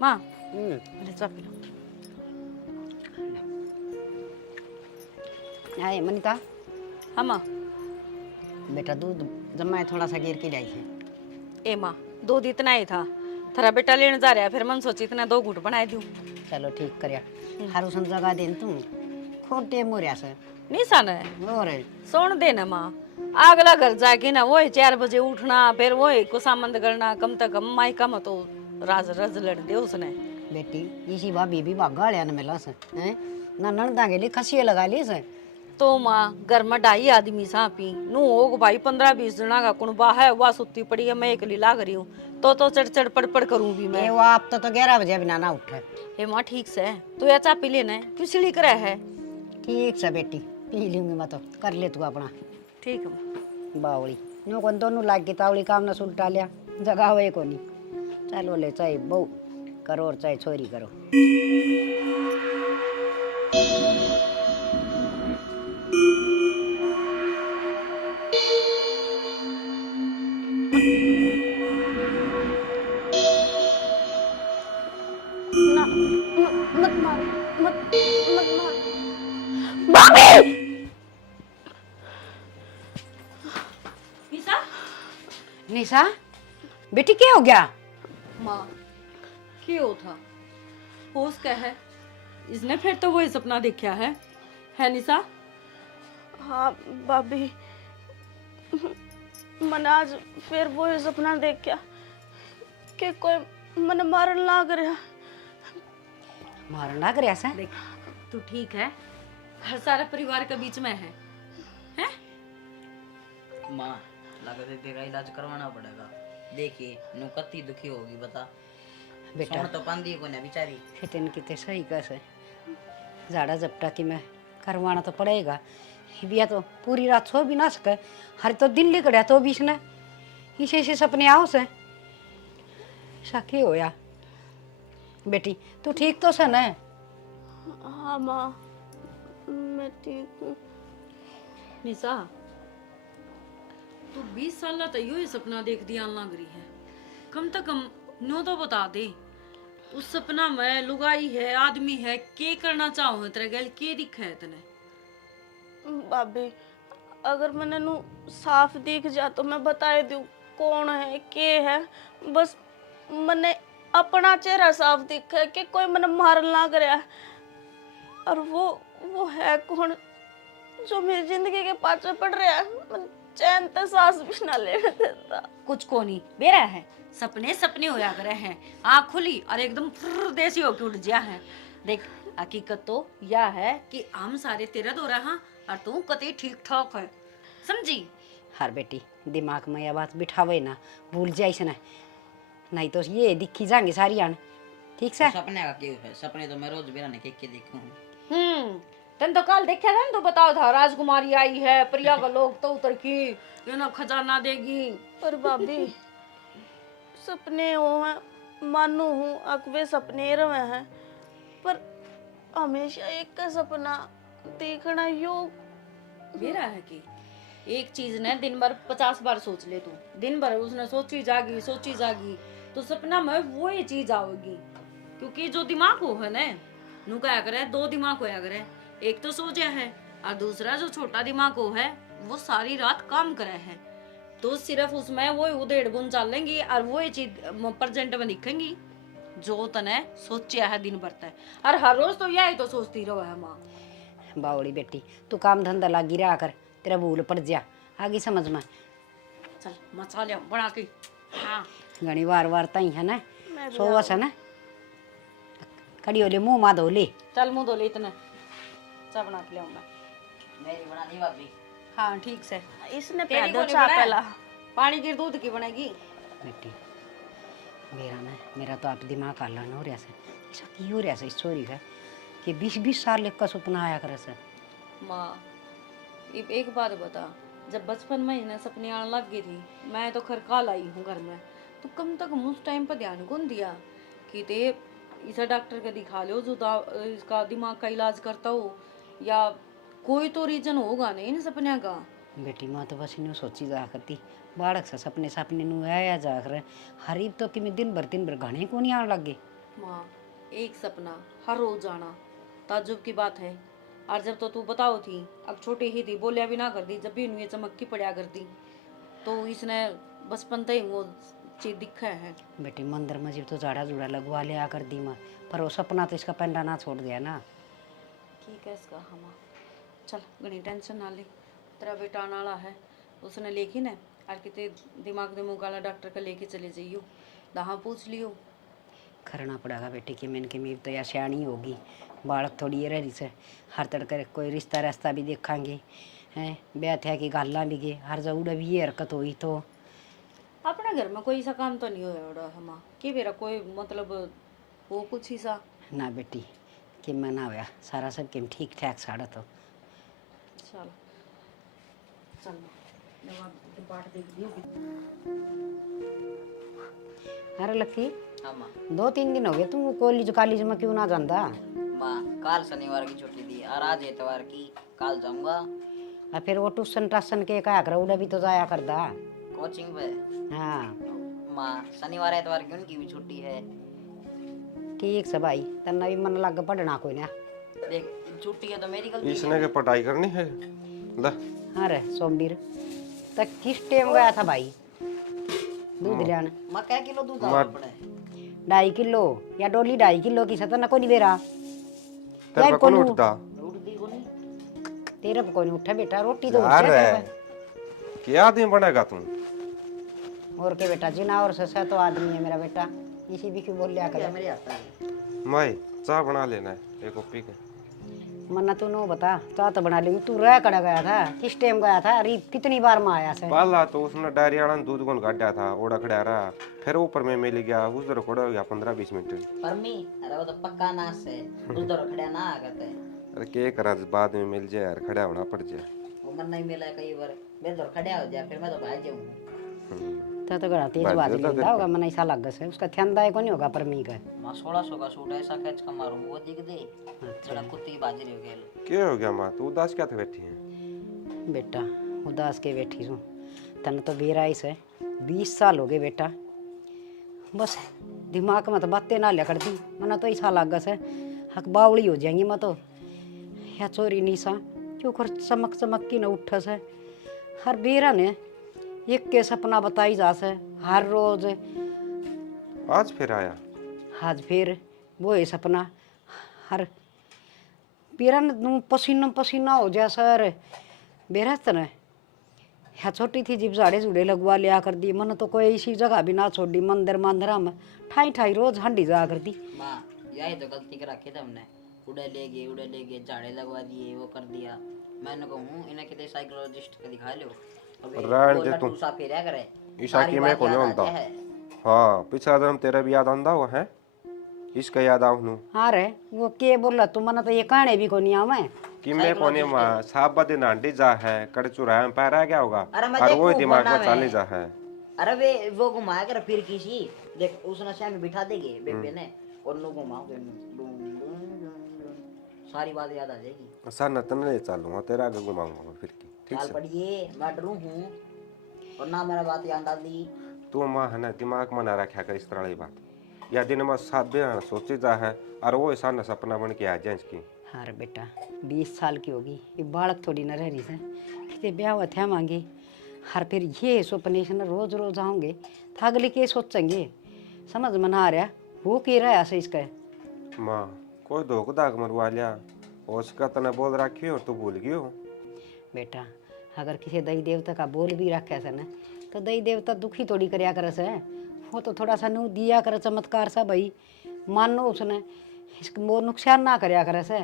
माँ अरे चाय पी लो। आए मनीता, हाँ माँ। बेटा दूध जमाए थोड़ा सा गिर के लाई है। ए माँ, दूध इतना ही था, थारा बेटा लेने जा रहा है, फिर मन सोची इतना 2 घूंट बना दूं। चलो ठीक करया, हारू सन जगा देन तू खोटे मोरिया से नहीं सन है और सोन देना माँ। अगला घर जाके ना वही 4 बजे उठना, फिर वही कुसामंद करना, कम तक कम माई कम तो राज रज लड़ दे उसने। बेटी इसी भाभी भी भागा लिया न मिला से हैं ना नणदा के लिए खसिए लगा ली से। तो माँ घर में 2.5 आदमी सापी नू हो भाई 15-20 जना का कुणबा है, वह सुती पड़ी है, मैं अकेली लाग रही हूँ तो चढ़ चढ़ पड़ करूँ भी मैं। ये वो आप तो 11 बजे बिना ना उठे। हे माँ ठीक से तू या चा पी लेना है, क्यों सिली करे है। ठीक से बेटी पी लूंगी मैं, तो कर ले तू अपना ठीक है माँ। बावड़ी नो कौन दोनों लाग की तावड़ी काम न सुलटा लिया जगह हुए को नहीं। चलो ले चाहे बहू करो और चाहे छोरी करो। ना मत मारो, मत मत मारो भाभी। निशा निशा बेटी क्या हो गया? माँ क्यों था होश क्या है, इसने फिर तो वही सपना देखा है निशा? हाँ भाभी, मैंने आज फिर वो सपना देखा कि कोई मन मारन लाग रहा। मारन लग रहा से? देख तू ठीक है, हर सारा परिवार के बीच में है हैं? माँ लगता है तेरा इलाज करवाना पड़ेगा। देखिए नु कत्ती दुखी होगी बता। बेटा सोन तो पांदी को ना बेचारी। फितन कितने सही कैसे झाड़ा झपटा की मैं करवाना तो पड़ेगा। बिया तो पूरी रात सो भी ना सके, हर तो दिन लिखड़ा तो भी इसने इसे सपने आओ से ऐसा क्यों होया? बेटी तू ठीक तो से न? हाँ माँ मैं ठीक हूँ। निशा तू 20 साल तो यो ही सपना देख दिया लग रही है, कम से कम नो तो बता दे उस सपना में लुगाई है आदमी है के करना चाहो तेरे गल के दिखा है तने? भाभी अगर मैंने नु साफ दिख जा तो मैं बता दूँ कौन है के है, बस मैंने अपना चेहरा साफ दिखा है कि कोई मैंने मारन लाग रहा है। और वो है कौन जो मेरी जिंदगी के पाछे पड़ रहा है, मैं चैन तक सांस भी ना लेने देता। कुछ को नहीं बेरा है, सपने सपने होया करे हैं, आँख खुली और एकदम फुर्र देसी होके उठ गया है। देख हकीकत तो यह है कि हम सारे तेरा दो रहा और तू कते ठीक ठाक है, समझी? हर बेटी दिमाग में यह बात बिठावे ना, भूल जाइस ना, नहीं तो ये दिखी जाएंगे सारी आन। ठीक से? सपने का क्यों है? सपने तो मैं रोज बेरा ने के देखूं हूं। तन तो कल देखा था ना, तो बताओ था राजकुमारी आई है, प्रिया का लोग तो उतर की ये ना खजाना देगी। पर भाभी सपने हो हैं मानू हूँ अकवे सपने रहे हैं, पर हमेशा एक का सपना देखना यो मेरा है कि एक चीज ने दिन भर 50 बार सोच ले तू, दिन भर उसने सोची जागी तो सपना में वो ही चीज आवेगी। क्योंकि जो दिमाग हो है ना नु क्या करे, 2 दिमाग होया करे, एक तो सो गया है और दूसरा जो छोटा दिमाग हो है वो सारी रात काम करे है, तो सिर्फ उसमें वो उधेड़ बुन चलेंगी और वो चीज प्रेजेंट में दिखेंगी जो तने सोचा है दिन भर तक, और हर रोज तो यही तो सोचती रहो है माँ। बावड़ी बेटी तू काम धंधा लगी रहा कर, तेरा भूल पड़ जा आगे समझ में। चल मसाले बना के। हाँ घनी वार तई है ना मैं भी सोवस है ना, कड़ी होले मुंह मा धो ले। चल मुँह धो ले इतना, चाय बना के ले मैं। मेरी बना दी भाभी। हाँ ठीक से, इसने तेरी पैदल को नहीं चा बनाया? पहला पानी की दूध की बनेगी। बेटी मेरा तो आप दिमाग हल्ला हो रहा से, ऐसा क्यों हो रहा से इस चोरी का कि 20-20 साल का सपना आया करे से। माँ एक बात बता, जब बचपन में इन्हें सपने आने लग गई थी, मैं तो खैर काल आई हूँ घर में, तो कम तक उस टाइम पर ध्यान कौन दिया कि ते इसे डॉक्टर के दिखा लो जो इसका दिमाग का इलाज करता हो, या कोई तो रीजन होगा नहीं इन सपने का। बेटी माँ तो बस इन्हें सोची जा करती बाड़क से सपने नु आया जा कर हरीब तो कि दिन भर घने को नहीं आने लग गए। माँ, एक सपना हर रोज आना ताज्जुब की बात है। और जब तो तू बताओ थी, अब छोटी ही थी, बोलिया भी ना कर दी, जब भी इन्हें चमक्की पड़ा करती, तो इसने बचपन से ही वो चीज दिखा है। बेटी मंदिर में जब तो झाड़ा झूड़ा लगवा लिया कर दी माँ, पर वो सपना तो इसका पेंडा ना छोड़ दिया ना। ठीक है इसका हम चल घनी टेंशन ना ले, तेरा बेटा आने वाला है, उसने लेखी ना और कितने दिमाग दे मुँह वाला डॉक्टर का लेके चले जाइयो, दहा पूछ लियो। करना पड़ेगा बेटी कि मैंने की मीर तो या सियाणी होगी, बालक थोड़ी ये रही से हर तड़के कोई रिश्ता रास्ता भी देखांगे हैं, ब्याह थे कि गाला भी गए हर जगह भी ये हरकत हुई तो। अपने घर में कोई सा काम तो नहीं होया है माँ, कि मेरा कोई मतलब वो कुछ ही सा। ना बेटी कि मैं ना होया सारा सब किम ठीक ठाक साड़ा तो। चल चल दवा बांट दे दियो। अरे लक्की हाँ माँ। 2-3 दिन हो गए तू कॉलेज में क्यों ना जाता? माँ काल शनिवार की छुट्टी थी और आज एतवार की, काल जाऊंगा और फिर वो ट्यूशन टाशन के क्या कर उड़ा भी तो जाया करदा। कोचिंग पे। हाँ माँ शनिवार एतवार की उनकी भी छुट्टी है। ठीक से भाई तन्ना भी मन लग पढ़ना कोई ना। देख छुट्टी है तो मेरी गलती इसने है। के पढ़ाई करनी है ला। अरे सोमवीर तक किस टाइम गया था भाई दूध लेने? माँ क्या किलो दूध माँ- आना पड़े? 2.5 किलो या डोली 2.5 किलो की सतना को नहीं बेरा तेरे पे कौन कोनी- उठता रोटी दी को नहीं। तेरे पे कोई नहीं उठा बेटा, रोटी तो उठ यार जाए है क्या आदमी बनेगा तू? और के बेटा जिना और ससा तो आदमी है मेरा बेटा, इसी भी क्यों बोल लिया क्या कर। मेरे आता है? मैं चाय बना लेना है एक कॉपी के। मन्ना तू नो बता चाह तो बना लेंगे, तू रह कड़ा गया था किस टाइम गया था? अरे कितनी बार में आया से? पहला तो उसने डायरी वाला ने दूध कौन काटा था ओड़ा खड़ा रहा, फिर ऊपर में मिल गया उधर खड़ा हो गया 15-20 मिनट। परमी अरे वो तो पक्का नाश है, उधर खड़ा ना आगत है। अरे के करा बाद में मिल जाए यार, खड़ा होना पड़ जाए। वो मन नहीं मिला कई बार, मैं तो खड़ा हो जाए फिर मैं तो भाग जाऊँ। तो गड़ा तेज बात बात है, तो लेता होगा मन ऐसा लग से उसका ध्यान दायक नहीं होगा परमी का। माँ 1600 का सूट ऐसा खींच कर मारूँ वो दिख दे जरा कुत्ती की बाजी रह गया। क्या हो गया माँ, तू उदास क्या थे बैठी है? बेटा उदास के बैठी हूँ, तन तो बेरा से 20 साल हो गए बेटा, बस दिमाग में तो बातें ना लिया करती, मना तो ऐसा लग से हक बावड़ी हो जाएंगी मैं तो। या चोरी निशा क्यों कर चमक चमक की न उठ से हर बेरा ने एक के सपना बताई जा से हर रोज। आज फिर आया? आज फिर वो है सपना हर बेरा ने पसीना पसीना हो जा सर बेरा तने। या छोटी थी जिब झाड़े झूड़े लगवा लिया कर दी, मन तो कोई ऐसी जगह भी ना छोड़ी, मंदिर मंदिरा में ठाई ठाई रोज हंडी जा कर दी। माँ यही तो गलती कर रखी थी हमने, उड़े ले गए झाड़े लगवा दिए वो कर दिया। मैंने कहूँ इन्हें कितने साइकोलॉजिस्ट को दिखा लो। रहने दे तू। सा फेरा करे ईशा की मैं कौन होता? हाँ पिछला जन्म तेरा भी याद आंदा हुआ है, इसका याद आऊँ हाँ रे वो के बोला तू, मन तो ये कहने भी को नहीं आवे कि मैं कोने माँ साहब बदे नांडी जा है कड़ चुराया में पैरा क्या होगा अरे मैं और वो देखूं दिमाग में वरना चाले मैं- जा है। अरे वे वो घुमाया कर फिर किसी देख उस नशा में बिठा देंगे बेबे ने और नु घुमाओगे सारी बात याद आ जाएगी। सर नतन ले चलूंगा तेरा आगे घुमाऊंगा मैं फिर की, ठीक चाल से? पड़िए मैं डरू हूँ और ना मेरा बात याद आ दी। तू माँ है ना दिमाग में ना रखा कर इस तरह की बात, या दिन में सब सोचे जा है और वो ऐसा न सपना बन के आ जाए इसकी। हाँ रे बेटा 20 साल की होगी, ये बालक थोड़ी न रह रही से कितने ब्याह हुआ थे मांगे हर फिर ये सपने से न रोज रोज आऊँगे तो अगले के सोचेंगे, समझ में ना आ रहा वो कह रहा है ऐसे इसका। माँ कोई धोख दाग मरवा लिया उसका तना बोल रखी और तू भूल गई हो। बेटा अगर किसी दई देवता का बोल भी रखे से न तो दई देवता दुखी थोड़ी करया करे से, वो तो थोड़ा सा नू दिया करे चमत्कार सा भाई मानो उसने इसको वो नुकसान ना करया करे से।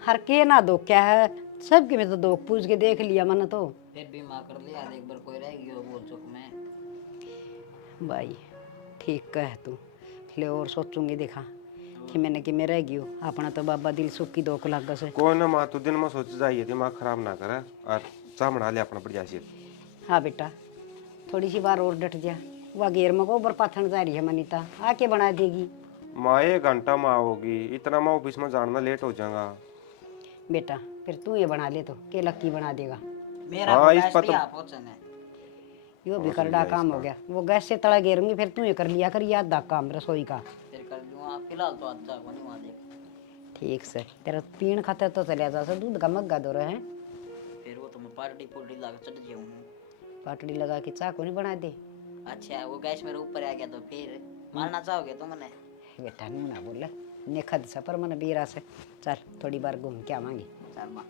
हर के ना दो क्या है सबके में तो दो पूछ के देख लिया मन तो फिर भी माँ कर लिया एक बार कोई रहेगी वो बोल चुक में। भाई ठीक कह तू ले और सोचूंगी देखा कि मैंने कि मैं रह गई हूँ अपना तो बाबा दिल सुखी दो लाग से। कोई ना माँ तू दिन में सोच जाइए दिमाग खराब ना करे और चाह बना ले अपना बढ़िया से। हाँ बेटा थोड़ी सी बार और डट जा, वह घेर में गोबर पाथन जा रही है मनीता आके बना देगी। माँ 1 घंटा माँ होगी इतना मैं ऑफिस में जाना लेट हो जाऊंगा। बेटा फिर तू ये बना ले तो के लक्की बना देगा। मेरा हाँ, इस गैस पर भी तो- आप पहुंचने यो भी करड़ा काम हो गया, वो गैस से तड़ा घेरूंगी फिर तू ये कर लिया कर याद दा काम रसोई का। फिर कर दूँ आप फिलहाल तो अच्छा को नहीं वहाँ देख। ठीक से तेरा पीण खाते तो चलिया जा से दूध का मग्गा दो रहे हैं। फिर वो तो मैं पार्टी पुर्टी ला के चढ़ जाऊँ। पाटड़ी लगा के चाय को नहीं बना दे। अच्छा वो गैस मेरे ऊपर आ गया तो फिर मारना चाहोगे तो मैंने। बेटा नू ना बोला नेखद सा पर मन बीरा से चल थोड़ी बार घूम के आवांगे। चल माँ।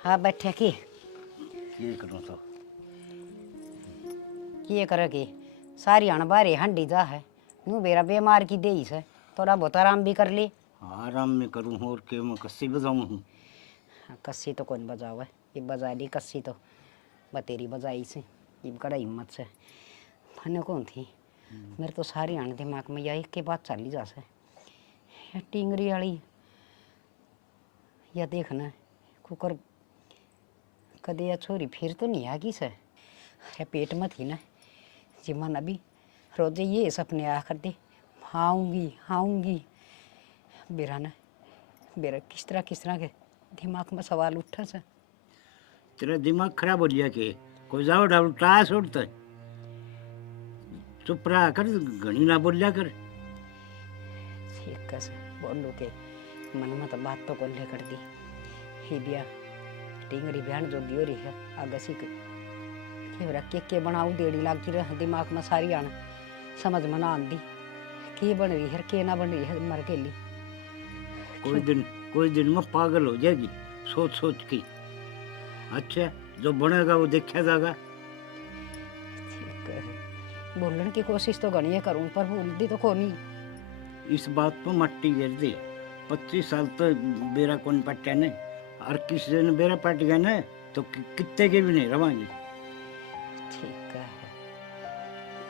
हाँ बैठे की ये करूँ तो किए करे की सारी अणबारे हंडी जा है नू बेरा बीमार की दे से थोड़ा बहुत आराम भी कर ली। आराम में करूँ और के मैं कस्सी बजाऊँ। कस्सी तो कौन बजावे ये बजा ली कस्सी तो बतेरी बजाई से ये कड़ा हिम्मत से फने कौन थी मेरे तो सारी आने दिमाग में यही के बात चली जा से या टिंगरी वाली या देखना कुकर कदे या छोरी फिर तो नहीं आगी से या पेट में थी ना जी मन अभी रोजे ये सपने आ कर दे आऊँगी बेरा ना बेरा किस तरह के दिमाग में सवाल उठा से तेरा दिमाग खराब हो गया के कोई जाओ डाल टास उड़ता है। चुप रहा कर घनी ना बोलिया कर। ठीक है से बोलो के मन में तो बात तो कोल्हे कर दी ही बिया टिंगरी बहन जो दियो रही है आगे सी के बनाऊ देड़ी लागी रह दिमाग में सारी आना समझ में ना आंदी के बन रही है के ना बन रही है मर के ली कोई दिन में पागल हो जाएगी सोच के। अच्छा जो बनेगा वो देखा जाएगा। ठीक है बोलने की कोशिश तो घनी करूं पर बोलती तो कोनी। इस बात पर मट्टी गिर दे 25 साल तो बेरा कौन पट्टा ने और किसी दिन बेरा पट गया ना तो कितने के भी नहीं रवांगी। ठीक है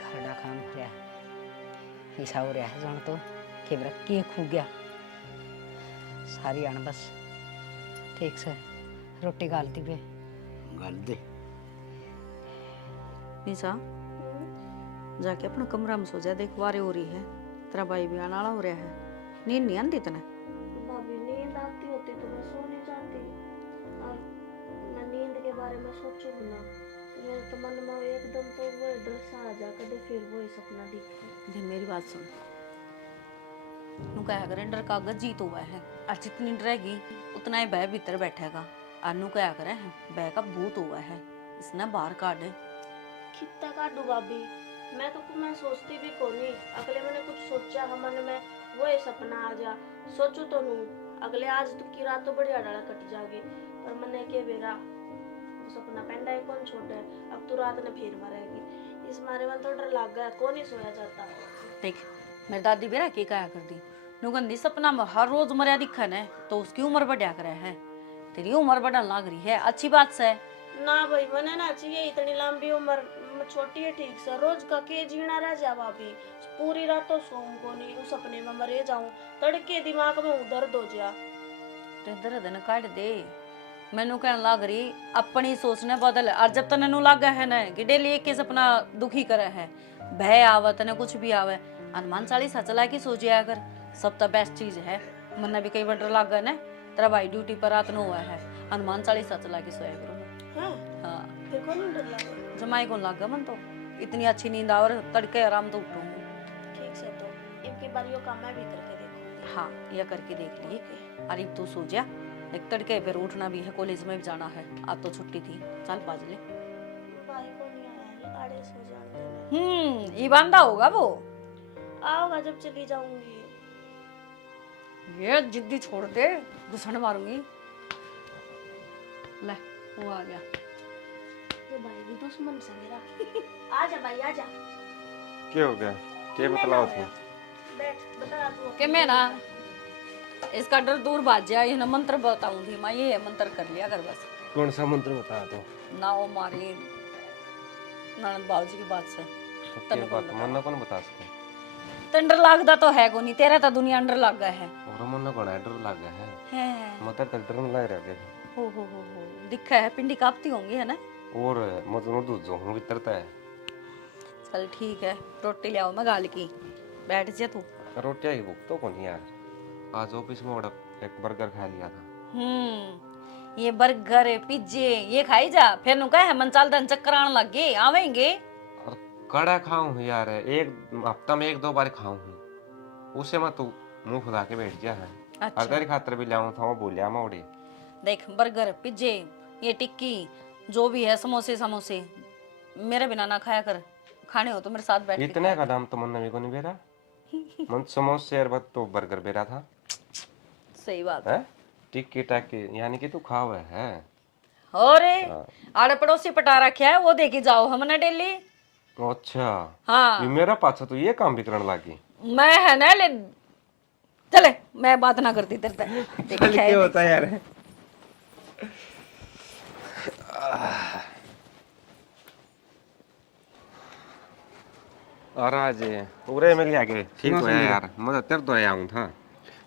खड़ा काम हो रहा ऐसा हो रहा है जान तो केवरा के खू गया सारी आन बस ठीक से रोटी गालती पे गाल दे। निशा जाके अपना कमरा में सो जा देख वारे हो रही है तेरा भाई भी आना हो रहा है नींद नहीं आती तने। भाभी नींद आती होती तो मैं सो नहीं जाती और मैं नींद के बारे में सोचूंगी ना तो मेरे तो मन में एकदम तो वो डर सा आ जा कदे फिर वो सपना दिखे। देख मेरी बात सुन नू कहा करे डर का जीत हुआ है और जितनी डरेगी उतना ही भय भीतर बैठेगा और नू कहा करे भय का भूत हुआ है इसने बाहर काट कितना काटू भाभी मैं सोचती भी कोनी अगले मैंने कुछ सोचा है मन में वो सपना आ जा सोचू तो नू अगले आज तू की रात तो बढ़िया डाला कट जाएगी पर मैंने के बेरा वो सपना पेंडा है कौन छोड़ा है अब तू रात ने फिर मरेगी इस मारे में तो डर लग गया कौन ही सोया जाता। देख मेरी दादी बेरा के कहा कर दी नू गंदी सपना में हर रोज मरिया दिखन है तो उसकी उम्र बढ़िया करे है तेरी उम्र बढ़न लग रही है अच्छी बात से ना भाई मैंने ना चाहिए इतनी लंबी उम्र छोटी है ठीक से रोज का के जीना रह जा भाभी पूरी रात तो सोऊं को नहीं उस सपने में मरे जाऊं तड़के दिमाग में दर्द हो जा ते दर्द न काट दे मैनू कहने लग रही अपनी सोचने बदल और जब तने नू लगा है ना कि डेली एक के सपना दुखी करे है भय आवे तने कुछ भी आवे हनुमान चालीसा चला के सो जाया कर सब तो बेस्ट चीज है मन्ना भी कई बार डर लग गया ना तेरा भाई ड्यूटी पर रात न हुआ है हनुमान चालीसा चला के सोया करो। हाँ फिर कौन डर लगा जमाई को लग गया मन तो इतनी अच्छी नींद आ और तड़के आराम तो उठूँ ठीक से तो इनकी बार यो काम मैं भी करके देखूंगी। हाँ यह करके देख लिए अरे तू सो जा एक तड़के फिर उठना भी है कॉलेज में भी जाना है आज तो छुट्टी थी चल बाज ले भाई को नहीं आया आड़े सो जाते ये बंदा होगा वो आओगा जब चली जाऊंगी। ये जिद्दी छोड़ दे घुसन मारूंगी ले वो आ गया ये भाई भी दुश्मन से मेरा आजा भाई आजा क्या हो गया क्या बतलाओ थे बैठ बता तू कि मैं ना इसका डर दूर भाग जाए ये ना मंत्र बताऊंगी मैं ये मंत्र कर लिया कर बस कौन सा मंत्र बता दो ना वो मारी ननद बाबूजी की बात से क्या बात मन्ना कौन बता सके तन डर लगदा तो है को नहीं तेरा तो दुनिया अंडर लग गया है और मन्ना बड़ा डर लग गया है मतलब तक डर लग रहा है हो दिखा है पिंडी कांपती होंगी है ना और मतलब दूध जो हूं भीतर है। चल ठीक है रोटी ले आओ मैं गाल की बैठ जा तू रोटियां ही भूख तो कौन यार आज ऑफिस में बड़ा एक बर्गर खा लिया था ये बर्गर पिज्जे ये खाई जा, फिर नु कहे मन चाल दन चक्कर आने लग गए आवेंगे। और कड़ा खाऊं यार, एक हफ्ता में 1-2 बार खाऊं, उसे मैं तू मुंह फुला के बैठ जा है। अच्छा। और तेरी खातर भी लाऊं था, वो बोलिया मोड़े। देख बर्गर पिज्जे ये टिक्की जो भी है समोसे समोसे मेरे बिना ना खाया कर, खाने हो तो मेरे साथ बैठ के इतने का दाम तो मन भी को नहीं बेरा, मन समोसे और बस तो बर्गर बेरा था। सही बात है टिक्की टाकी यानी कि तू खावे है। और आड़े पड़ोसी पटा रखे है वो देखी जाओ हमने डेली। अच्छा हाँ ये मेरा पाछा तो ये काम भी करने लगी। मैं है ना ले चले, मैं बात ना करती तेरे से। देख क्या है, होता है यार। और आज पूरे मिल गया के ठीक हो यार, मैं तेरे तो आया हूं था।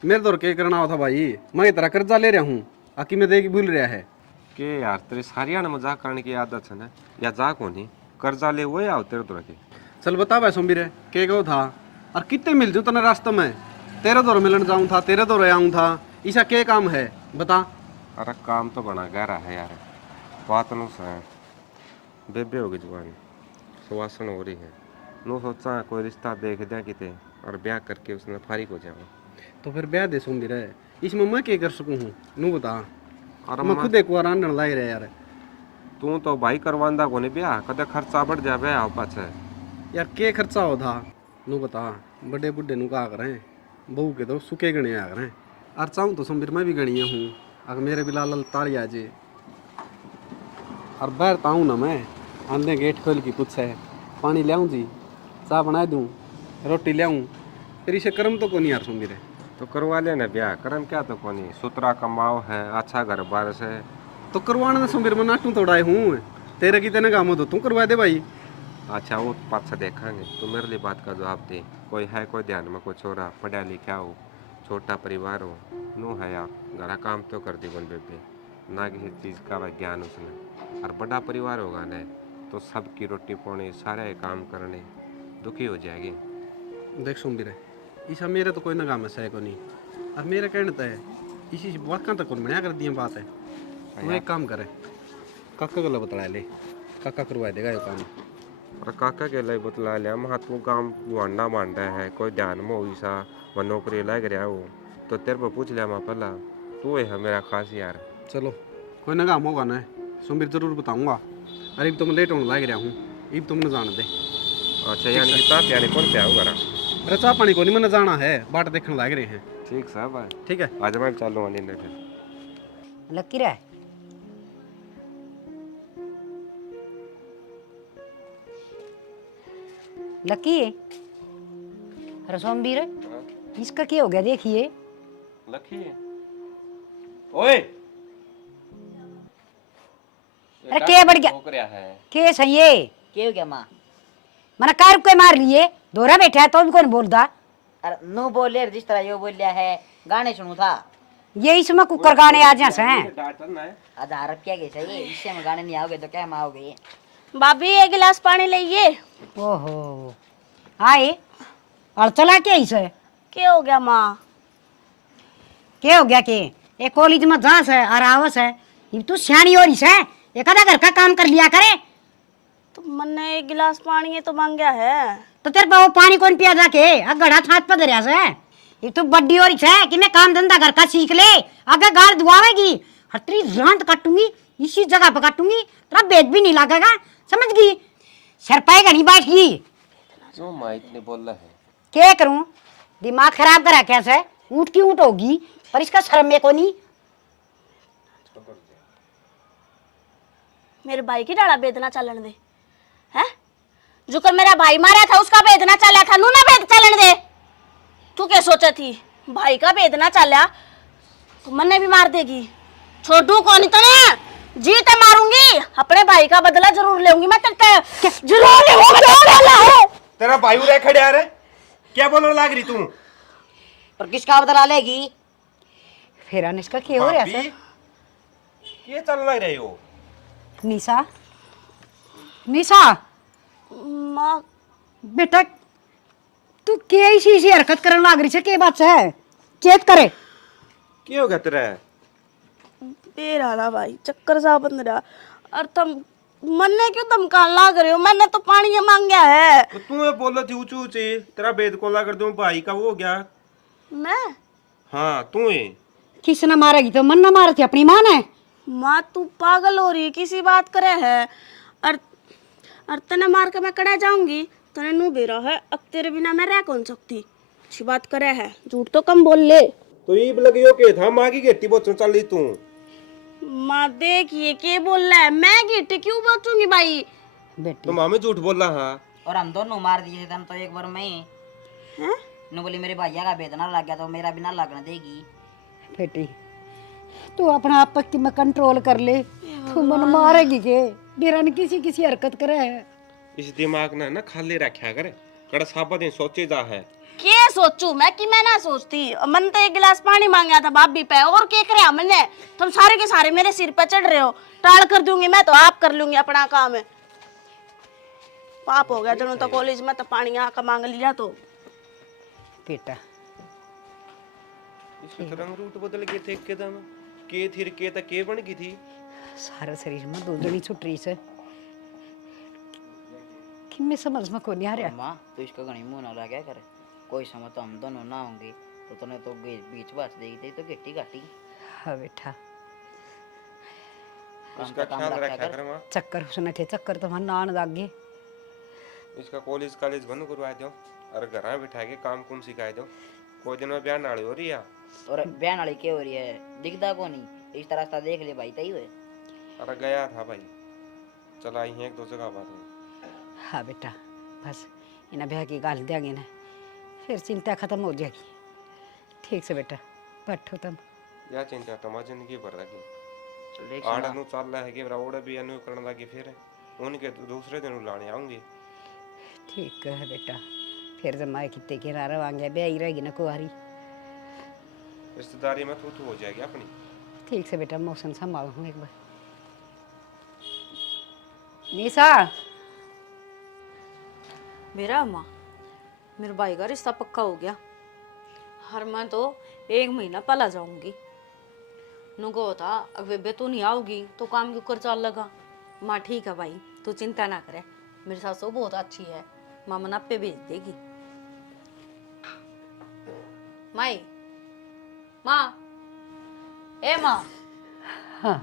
मेरे तो क्या करना था भाई, मैं तेरा कर्जा ले रहा हूँ, आकी में दे के भूल रहा है के यार तेरी सारिया ने मजाक करने की आदत है ना, या जा को नहीं कर्जा ले वो या तेरे तो रखे। चल बता भाई सोमबीर के गो था और कितने मिल जू तने रास्ते में, तेरे दौर मिलन जाऊँ था, तेरे दौर आऊँ था, ऐसा क्या काम है बता। अरे काम तो बना गहरा है यार, बात नु से बेबे होगी जवानी, सुवासन हो रही है, नो सोचा कोई रिश्ता देख दिया किते और ब्याह करके उसने फारिग हो जाऊँ। तो फिर ब्याह दे सोमबीर, इसमें मैं क्या कर सकूँ हूँ नू बता। और मैं खुद एक बार आंडन लाई रहा यार। तू तो भाई करवांदा को नहीं ब्याह, कदे खर्चा बढ़ जा ब्याह पाछे। यार के खर्चा हो था नू बता, बड़े बुढ़े नू कहा करें, बहू के तो सुखे गणे आ करें, और चाहूँ तो सोमबीर मैं भी गणिया हूँ, अगर मेरे भी लाल ताड़ी आ जे और बाहर ताऊँ ना मैं आंदे गेट खोल के कुछ है पानी लियाऊँ जी, चाय बना दूँ, रोटी लियाऊँ, फिर इसे कर्म तो को नहीं यार सोमबीर। तो करवा लेना ब्याह, करम क्या तो कोनी, सुतरा कमाओ है, अच्छा घर बार से। तो करवाने में सोमबीर मैं नाटू तोड़ाए हूँ, तेरे की तेने काम हो तो तू करवा दे भाई। अच्छा वो पाछा देखेंगे, तू मेरे लिए बात का जवाब दे। कोई है कोई ध्यान में, कोई छोरा पढ़ा लिखा हो, छोटा परिवार हो, नू है यार घरा काम तो कर दी बन बेबे, ना किसी चीज़ का वह ज्ञान उसने। और बड़ा परिवार होगा ना तो सबकी रोटी पानी सारे काम करने दुखी हो जाएगी। देख सोमबीर ईसा मेरे तो कोई ना काम है को नहीं, और मेरे कहने तो है इसी वाकई तक कौन बढ़िया कर दिया बात है। तू एक काम करे, काका को बतला ले, काका करवा देगा ये काम। और काका के लिए बतला लिया, महा तू काम वांडा मांडा है, कोई ध्यान में हुई सा वह नौकरी लग रहा हो तो तेरे पर पूछ लिया मैं पहला, तू है मेरा खास यार। चलो कोई ना काम होगा ना सोमबीर जरूर बताऊंगा। अरे अब तो मैं लेट होने लग रहा हूँ, अब तो मैंने जान दे। अच्छा यानी कि ताप यानी कौन पे आओ घर? अरे चाह पानी को नहीं मैंने जाना है, बाट देखने लग रहे हैं। ठीक साहब है, ठीक है आज मैं चालू वाली ने फिर। लकी रे लकी, अरे सोमबीर इसका क्या हो गया देखिए। लकी ओए अरे क्या बढ़ गया, हो रहा है? के सही है क्या हो गया माँ? मैंने कार को मार लिए, दोहरा बैठा है तो भी कौन बोलता। अरे नो बोले जिस तरह यो बोल लिया है, गाने सुनू था ये इसमें कुकर गाने आ जा हैं। डांटन है। आज हरप क्या गया चाहिए, इससे में गाने नहीं आओगे तो क्या में आओगे? भाभी एक गिलास पानी लाइए। ओहो आए और चला क्या इसे, क्या हो गया माँ? क्या हो गया के एक कॉलेज में जास है और आवस है, ये तू सियानी और इस है, एक आधा घर का काम कर लिया करे। तो मैंने एक गिलास पानी है तो मांग गया है। तो तेरे पास वो पानी कौन पिया जाके, गड़ा हाथ पर धरिया से, ये तो बड्डी और इस है कि मैं काम धंधा घर का सीख ले, आगे गाड़ दुआवेगी, हर तेरी जान काटूंगी, इसी जगह पर काटूंगी, तेरा बेद भी नहीं लगेगा, समझ गई? सर पाएगा नहीं बैठ गई। क्यों माँ इतने बोल रहा है? क्या करूं, दिमाग खराब करा कैसे, ऊँट की ऊँट होगी पर इसका शर्म में को नहीं। मेरे भाई की डाला बेदना चलन दे है, जो कर मेरा भाई मारा था उसका बेदना चला था, नू ना बेद चलन दे। तू क्या सोचा थी भाई का बेदना चला तो मन्ने भी मार देगी, छोटू को नहीं तो ना जीते मारूंगी, अपने भाई का बदला जरूर लेऊंगी मैं तेरे, जरूर लेऊंगी। तेरा भाई उरे खड़े आ रे, क्या बोलने लग रही तू? पर किसका बदला लेगी? फिर इसका क्या हो रहा है? ये चल लग रही हो? निशा निशा माँ बेटा तू क्या इसी हरकत करने लग रही है, के बात है चेत करे। क्या हो गया तेरा? बेरा ना भाई चक्कर सा बंद रहा। और तुम मन ने क्यों धमकान लाग रहे हो? मैंने तो पानी मांगा है। तो तू ये बोलो थी ऊंची ऊंची तेरा बेद कोला कर दूं भाई का वो हो गया। मैं हाँ तू है। किसने मारेगी तो मन ना मारे थी अपनी माँ ने। माँ तू पागल हो रही है, किसी बात करे है। और तने मार के मैं कड़ा जाऊंगी, तने नू बेरा है। अब तेरे बिना मैं रह कौन सकती? अच्छी बात करे है, झूठ तो कम बोल ले। तो ये लगियो के था माँ की गेटी बोचो चल रही तू। माँ देखिए के बोल रहा है, मैं गिट्टी क्यों बचूंगी भाई? बेटी तो माँ में झूठ बोल रहा हाँ। और हम दोनों मार दिए थे तो एक बार मैं हैं? नु बोली मेरे भैया का बेदना लग गया तो मेरा बिना लगना देगी। बेटी तू अपना आप की में कंट्रोल कर ले। तू मन मारेगी के मेरा ने किसी किसी हरकत करे है। इस दिमाग ने ना खाली रखा कर कड़ा साबा दिन सोचे जा है। के सोचू मैं कि मैं ना सोचती। मन तो एक गिलास पानी मांगा था भाभी पे, और के करे मैंने? तुम सारे के सारे मेरे सिर पे चढ़ रहे हो। टाल कर दूंगी मैं तो आप कर लूंगी अपना काम है। पाप हो गया जब तो कॉलेज में तो पानी आका मांग लिया तो। बेटा इसके रंग रूट बदल गए थे एकदम। के थी के तक के बन गई थी। सारा शरीर में दूधनी छुट रही से कि मैं समझ में को नहीं आ रहा। माँ तो इसका गणी मुंह ना लगा करे। कोई समय तो हम दोनों ना होंगे तो तूने तो बीच बात देगी थी तो गिट्टी काटी। हाँ बेटा उसका ख्याल रखा कर माँ। चक्कर उसने थे चक्कर तो मन आने लग गए। इसका कॉलेज कॉलेज बंद करवा दो और घर में बिठा के काम कुम सिखा दो। कोई दिन में ब्याह नाड़ी हो रही है। और बहन वाली क्या हो रही है दिखता को नहीं। इस रास्ता देख ले भाई तई हुए। अरे गया था भाई चला आई है एक दो जगह बात हुई। हाँ बेटा बस इन्हें ब्याह की गाल देंगे ना फिर चिंता खत्म हो जाएगी। ठीक से बेटा बैठो तुम। या चिंता तुम्हारी जिंदगी भर रखी। चल देख आड़ नु चल रहा है कि ओड़े भी अनु करने लगी फिर उनके दूसरे दिन लाने आऊंगी। ठीक है बेटा फिर जब माए कितने के नारा वांगे ब्याह ही रहेगी ना कुआरी। रिश्तेदारी में तू हो जाएगी अपनी। ठीक से बेटा मौसम संभालो हूँ एक बार। निशा मेरा माँ मेरे भाई का रिश्ता पक्का हो गया। हर मैं तो 1 महीना पला जाऊंगी। नुको था अब बेबे तू नहीं आओगी तो काम क्यों कर चल लगा। माँ ठीक है भाई तू चिंता ना करे। मेरी सासू बहुत अच्छी है। माँ मना पे भेज देगी। माई माँ ए माँ हाँ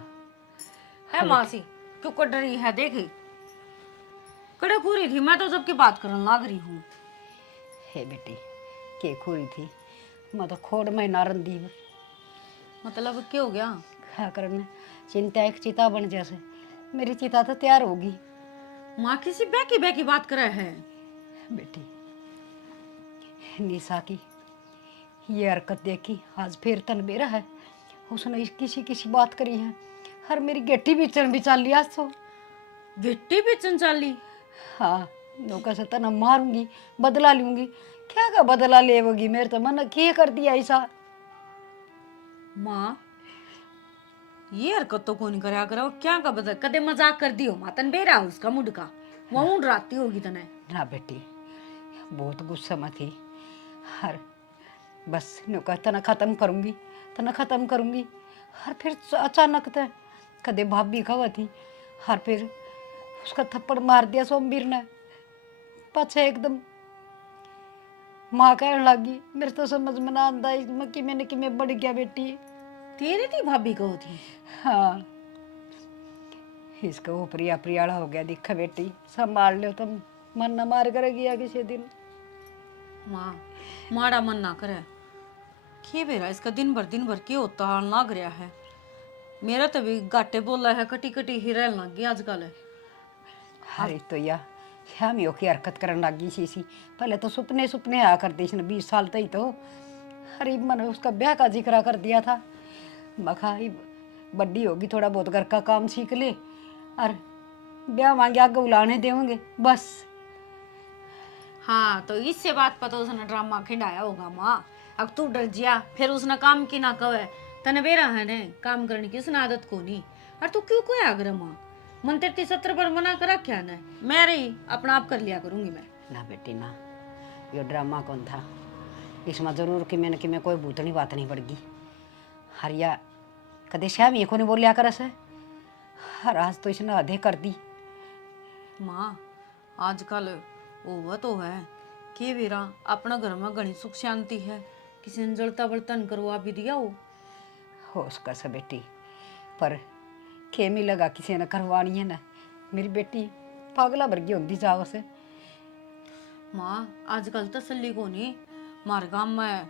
है मासी क्यों कट रही है? देखी कड़े खूरी थी मैं तो जब की बात करने लग रही हूँ। हे बेटी के खोरी थी मैं तो खोड़ में नारंदी में मतलब क्या हो गया? क्या करने चिंता एक चिता बन जैसे मेरी चिता तो तैयार होगी। माँ किसी बैकी बात करे है। बेटी निशा की ये हरकत देखी आज फिर तन बेरा है। उसने किसी किसी बात करी है। हर मेरी गेटी भी चल लिया सो गिट्टी बेचन चाली। हाँ नौका से तना मारूंगी बदला लूंगी। क्या का बदला लेवगी? मेरे तो मन क्या कर दिया ऐसा। माँ ये हरकत तो कौन करा करा क्या का बदल कदे मजाक कर दियो माँ तन बेरा उसका मुड का वहाँ राती होगी तने। ना बेटी बहुत गुस्सा में थी। हर बस नौका तना खत्म करूंगी हर फिर अचानक तो कदे भाभी खवा थी हर फिर उसका थप्पड़ मार दिया सोमवीर ने। पछे एकदम माँ कहने लगी मेरे तो समझ में ना आता इसमें कि मैंने कि मैं बढ़ गया बेटी। तेरी थी भाभी को थी। हाँ इसका वो प्रियाड़ा हो गया दिखा बेटी संभाल लो तुम मन न मार कर गया किसी दिन। माँ माड़ा मन ना करे के बेरा इसका दिन भर के होता हाल लग रहा है। मेरा तो भी गाटे बोला है कटी ही रहने लग गई आजकल। अरे तो या हम यो की हरकत करने लगी सी पहले तो सुपने आया करती इसने 20 साल तक ही तो। अरे मैंने उसका ब्याह का जिक्र कर दिया था। मखा बड्डी होगी थोड़ा बहुत घर का काम सीख ले और ब्याह मांगे आगे बुलाने देंगे बस। हाँ तो इससे बात पता उसने ड्रामा खिंडाया होगा माँ। अब तू डर जिया फिर उसने काम की ना कहे तने बेरा है ने काम करने की उसने आदत को नहीं। और तू क्यों कोई आग्रह माँ मन 33-70 पर मना करा क्या ना मैं रही अपना आप कर लिया करूंगी मैं। ना बेटी ना ये ड्रामा कौन था इसमें जरूर कि मैं कोई भूतनी बात नहीं पड़गी। हरिया कदे श्यामी को नहीं बोलिया कर से। हर आज तो इसने आधे कर दी। माँ आजकल वो तो है कि वीरा अपना घर में घनी सुख शांति है, किसी ने जलता बर्तन करवा भी दिया हो उसका से बेटी, पर खेमी लगा किसी ने करवानी है ना। मेरी बेटी पागला वर्गी होती जाओ से। माँ आजकल तसल्ली को नहीं। हमारे गांव में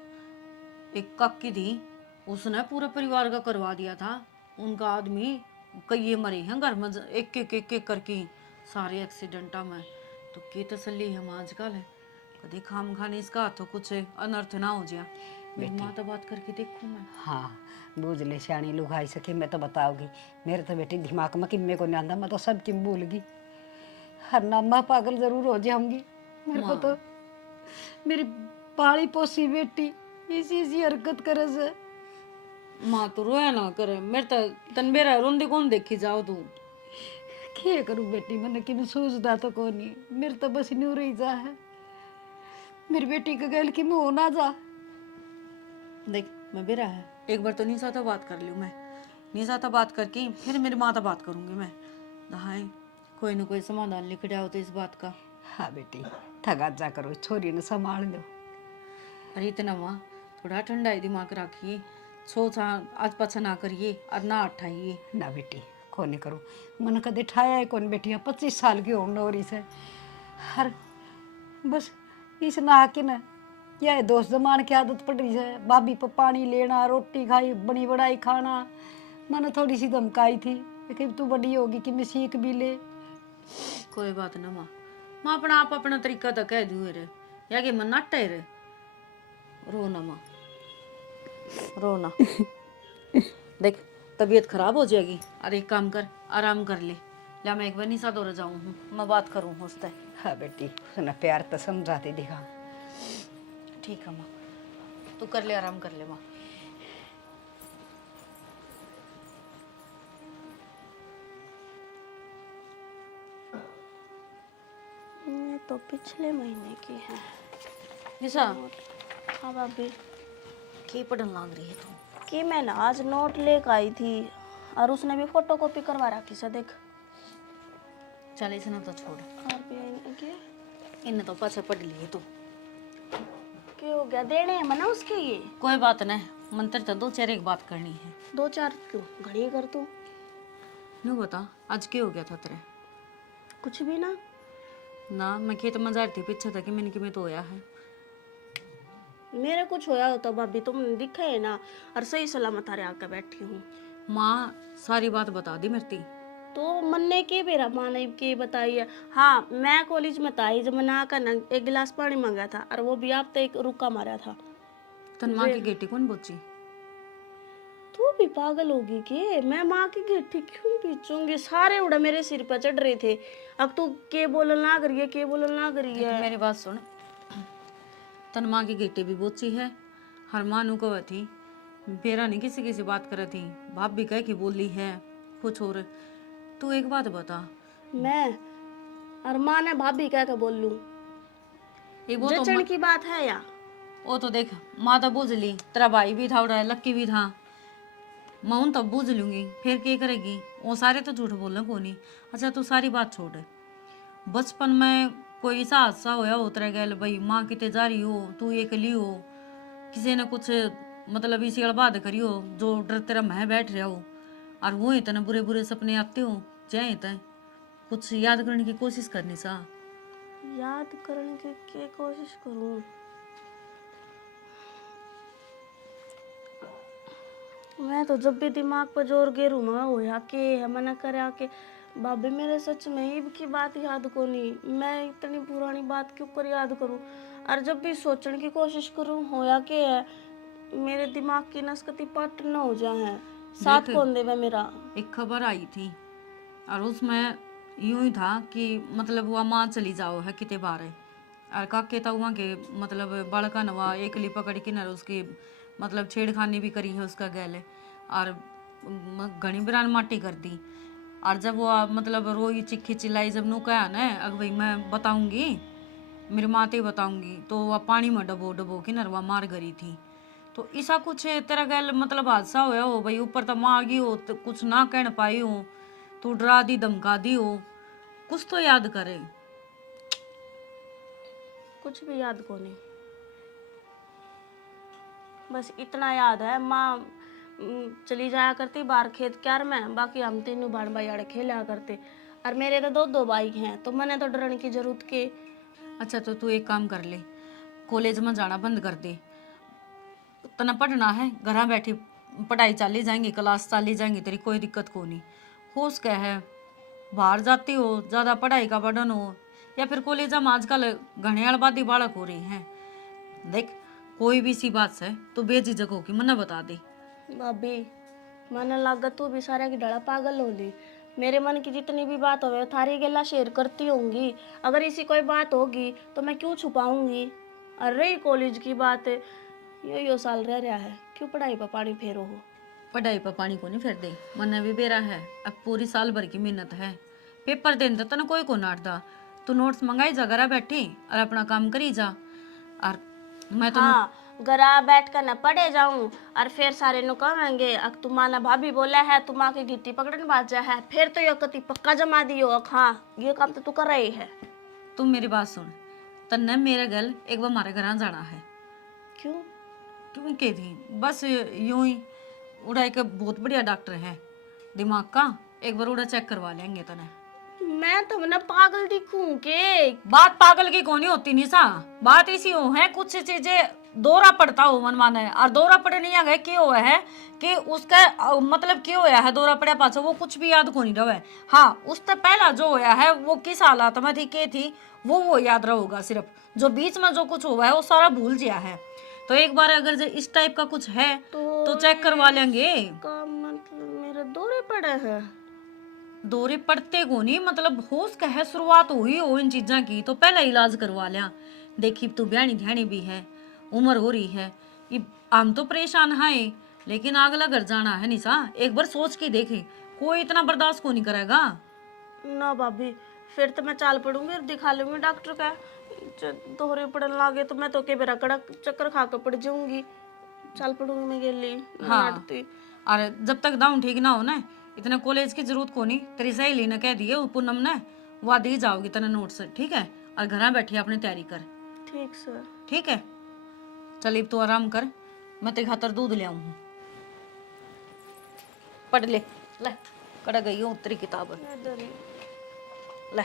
एक काकी थी, उसने पूरे परिवार का करवा दिया था। उनका आदमी कई मरे हैं घर में एक करके सारे एक्सीडेंटा में। तो की तसल्ली है माँ आजकल है, कभी खाम खाने इसका हाथों कुछ अनर्थ ना हो जाए। मेरी माँ तो बात करके देखूँ मैं। हाँ बूझ ले सियाणी लुगाई सके, मैं तो बताओगी। मेरे तो बेटी दिमाग में किम्मे को नहीं आंदा, मैं तो सब किम भूल गई। हर नामा पागल जरूर हो जाऊंगी। मेरे को तो मेरी पाली पोसी बेटी इसी हरकत करे से। माँ तो रोया ना करे, मेरे तो तनबेरा रोंदी कौन देखी जाओ तू। क्या करूं बेटी, मैंने कि सोचता तो कौन नहीं। मेरे तो बस न्यू रही जा है। मेरी बेटी का गैल कि मैं हो ना जा। देख मैं बेरा है, एक बार तो निशा तो बात कर लूँ मैं। निशा तो बात करके फिर मेरी माँ तो बात करूंगी मैं। हाय कोई ना कोई समाधान लिख जाओ तो इस बात का। हाँ बेटी थगा जा करो, छोरी ने संभाल लो। अरे इतना माँ थोड़ा ठंडा ही दिमाग रखिए, सोचा आज पाछा ना करिए और ना उठाइए। ना बेटी कौन नहीं करूँ, मन कदे ठाया है कौन बेटी। 25 साल की होने हो रही से। हर बस इस ना के ना यह दोस्त जमान की आदत पड़ रही है। भाभी पर पानी लेना, रोटी खाई बनी बनाई खाना। मैंने थोड़ी सी धमकाई थी कि तू बड़ी होगी कि मैं सीख भी ले। कोई बात ना माँ, माँ अपना आप अपना तरीका तो कह दूँ रे, या कि मन नाटा रे। रो ना माँ, रो ना। देख तबीयत खराब हो जाएगी और एक काम कर, आराम कर ले। या मैं एक बार निशा दौड़ जाऊँ हूँ, मैं बात करूँ उससे। हाँ बेटी उसने प्यार तो समझाते दिखा। ठीक है माँ, तू कर ले, आराम कर ले माँ। ये तो पिछले महीने की है। निशा हाँ भाभी, की पढ़न लग रही है तू? कि मैं ना आज नोट लेकर आई थी और उसने भी फोटो कॉपी करवा रखी से। देख चल इसे ना तो छोड़, RBI ने के इन्हें तो पाछे पढ़ लिए तू। क्या हो गया, देने हैं मना उसके ये। कोई बात नहीं, मंत्र तो दो चार एक बात करनी है। 2-4 क्यों घड़ी कर तू। नू बता आज क्या हो गया था तेरे? कुछ भी ना। ना मैं खेत में जा रही थी, पीछे था कि मैंने कि मैं तो होया है। मेरे कुछ होया होता भाभी, तुमने दिखा है ना, और सही सलामत हारे आकर बैठी हूँ। माँ सारी बात बता दी मेरी। तो मन ने के मेरा माँ ने के बताई है। हाँ मैं कॉलेज में था, जब मैंने आकर ना एक गिलास पानी मांगा था और वो भी आप तो एक रुका मारा था। तन माँ की गेटी कौन बोची? तू भी पागल होगी के? मैं माँ की गेठी क्यों पीछूंगी? सारे उड़ा मेरे सिर पर चढ़ रहे थे। अब तू के बोलना ना करिए, के बोलना ना करिए। मेरी बात सुन, तन माँ की गेटी भी बोची है। हर मानू को थी बेरा नहीं किसी किसी बात करे थी, बाप भी कह के बोली है कुछ और। तू एक बात बता, मैं और माँ ने भाभी कह के बोल लूं, एक वो तो जचन की बात है या? वो तो देख माँ तो बूझ ली, तेरा भाई भी था उड़ा लक्की भी था, मैं उन तब बूझ लूंगी, फिर क्या करेगी? वो सारे तो झूठ बोलना को नहीं। अच्छा तू सारी बात छोड़, बचपन में कोई ऐसा हादसा होया उतरे गए भाई, माँ कितने जा रही हो, तू अकेली हो, किसी ने कुछ मतलब इसी बात करी हो जो डर तेरा मैं बैठ रहा हो, और वो इतने बुरे बुरे सपने आते हो चाहे तय कुछ याद करने की कोशिश करनी सा। याद करने की क्या कोशिश करूं? मैं तो जब भी दिमाग पर जोर गेरू मैं होया के मना करे के भाभी मेरे सच में ईब की बात याद को नहीं। मैं इतनी पुरानी बात क्यों कर याद करूं? और जब भी सोचने की कोशिश करूं होया के है मेरे दिमाग की नसकती पट न हो जाए। साथ कौन देवे मेरा? एक खबर आई थी और उसमें यूं ही था कि मतलब वह माँ चली जाओ है कितने बार है, और काके तो वहाँ के मतलब बड़का नवा एकली पकड़ के न उसकी मतलब छेड़खानी भी करी है उसका गैले, और घनी बिरान माटी कर दी। और जब वो मतलब रोई चिक्की चिल्लाई, जब नू कहा ना अगर भाई मैं बताऊंगी मेरी माँ ते बताऊंगी, तो वह पानी में डबो डबो के नरवा मार गई थी। तो ऐसा कुछ तेरा गैल मतलब हादसा होया हो भाई, ऊपर तो माँ आ गई हो तो कुछ ना कह पाई हो, तू डरा दी धमका दी हो, कुछ तो याद करे। कुछ भी याद को नहीं, बस इतना याद है माँ चली जाया करती बाहर खेत क्यार में, बाकी हम तीनों भाई भाई खेला करते। और मेरे तो दो बाइक हैं, तो मैंने तो डरने की जरूरत के। अच्छा तो तू एक काम कर ले, कॉलेज में जाना बंद कर दे, तना पढ़ना है घर बैठी पढ़ाई चाली जाएंगी, क्लास चाली जाएंगी, तेरी कोई दिक्कत को नहीं। हो सके है बाहर जाती हो, ज़्यादा पढ़ाई का बर्डन हो, या फिर कॉलेज में आजकल घने आबादी बालक हो रही हैं। देख कोई भी सी बात से तो बेझिझक होगी मना बता दे। भाभी मन लगा तू भी सारे की डड़ा पागल हो ली। मेरे मन की जितनी भी बात होवे थारी गेला शेयर करती होंगी, अगर इसी कोई बात होगी तो मैं क्यों छुपाऊंगी। और रही कॉलेज की बात, यो साल रह रहा है, क्यों पढ़ाई पर पानी फेरो हो। पढ़ाई पर पानी को नहीं फेर दे, मन भी बेरा है, अब पूरी साल भर की मेहनत है, पेपर देने तो तना कोई को नाटदा, तू नोट्स मंगाई जा घर बैठी और अपना काम करी जा। और मैं तो हाँ गरा बैठ कर न पढ़े जाऊं और फिर सारे नु कहेंगे अक तुम्हारा भाभी बोला है तुम आके गिट्टी पकड़न बाजा है, फिर तो यो कति पक्का जमा दियो। हाँ ये काम तो तू कर रही है। तुम मेरी बात सुन, तन्ने मेरे गल एक बार हमारे घर जाना है। क्यों? क्यों के थी बस यूं ही, उड़ा एक बहुत बढ़िया डॉक्टर है दिमाग का, एक बार उड़ा चेक करवा लेंगे तने। मैं तुमने पागल दिखूं के? बात पागल की कौन होती निशा, बात इसी हो है कुछ चीजें दौरा पड़ता हो मन माने, और दौरा पड़े नहीं आ गए क्यों हुआ है कि उसका मतलब क्यों होया है दौरा पड़े पाछो वो कुछ भी याद को नहीं रहे। हाँ उससे पहला जो होया है वो किस हालात में थी के थी वो याद रहेगा, सिर्फ जो बीच में जो कुछ हुआ है वो सारा भूल गया है। तो एक बार अगर जो इस टाइप का कुछ है तो चेक करवा लेंगे। का मतलब मेरे दौरे पड़े हैं? दौरे पड़ते को नहीं, मतलब होश का है शुरुआत हुई हो इन चीजा की तो पहला इलाज करवा लिया। देखी तू ब्याणी ध्यानी भी है, उम्र हो रही है, ये हम तो परेशान हैं लेकिन अगला घर जाना है निशा, एक बार सोच के देखे, कोई इतना बर्दाश्त को नहीं करेगा। ना भाभी फिर तो मैं चाल पड़ूंगी और दिखा लूंगी डॉक्टर का। दोहरे पड़न लागे तो मैं तो के बेरा कड़क चक्कर खा कर पड़ जाऊंगी, चाल पड़ूंगी मैं गेली। हाँ और जब तक दाऊं ठीक ना हो ना, इतना कॉलेज की जरूरत को नहीं, तेरी सहेली ने कह दिए पूनम ने वह दी जाओगी तेना नोट्स, ठीक है? और घर बैठी अपनी तैयारी कर। ठीक सर। ठीक है चल अब तो आराम कर, मैं तेरे खातर दूध ले आऊं, पढ़ ले, ले कड़ा गई हूँ तेरी किताब, ले।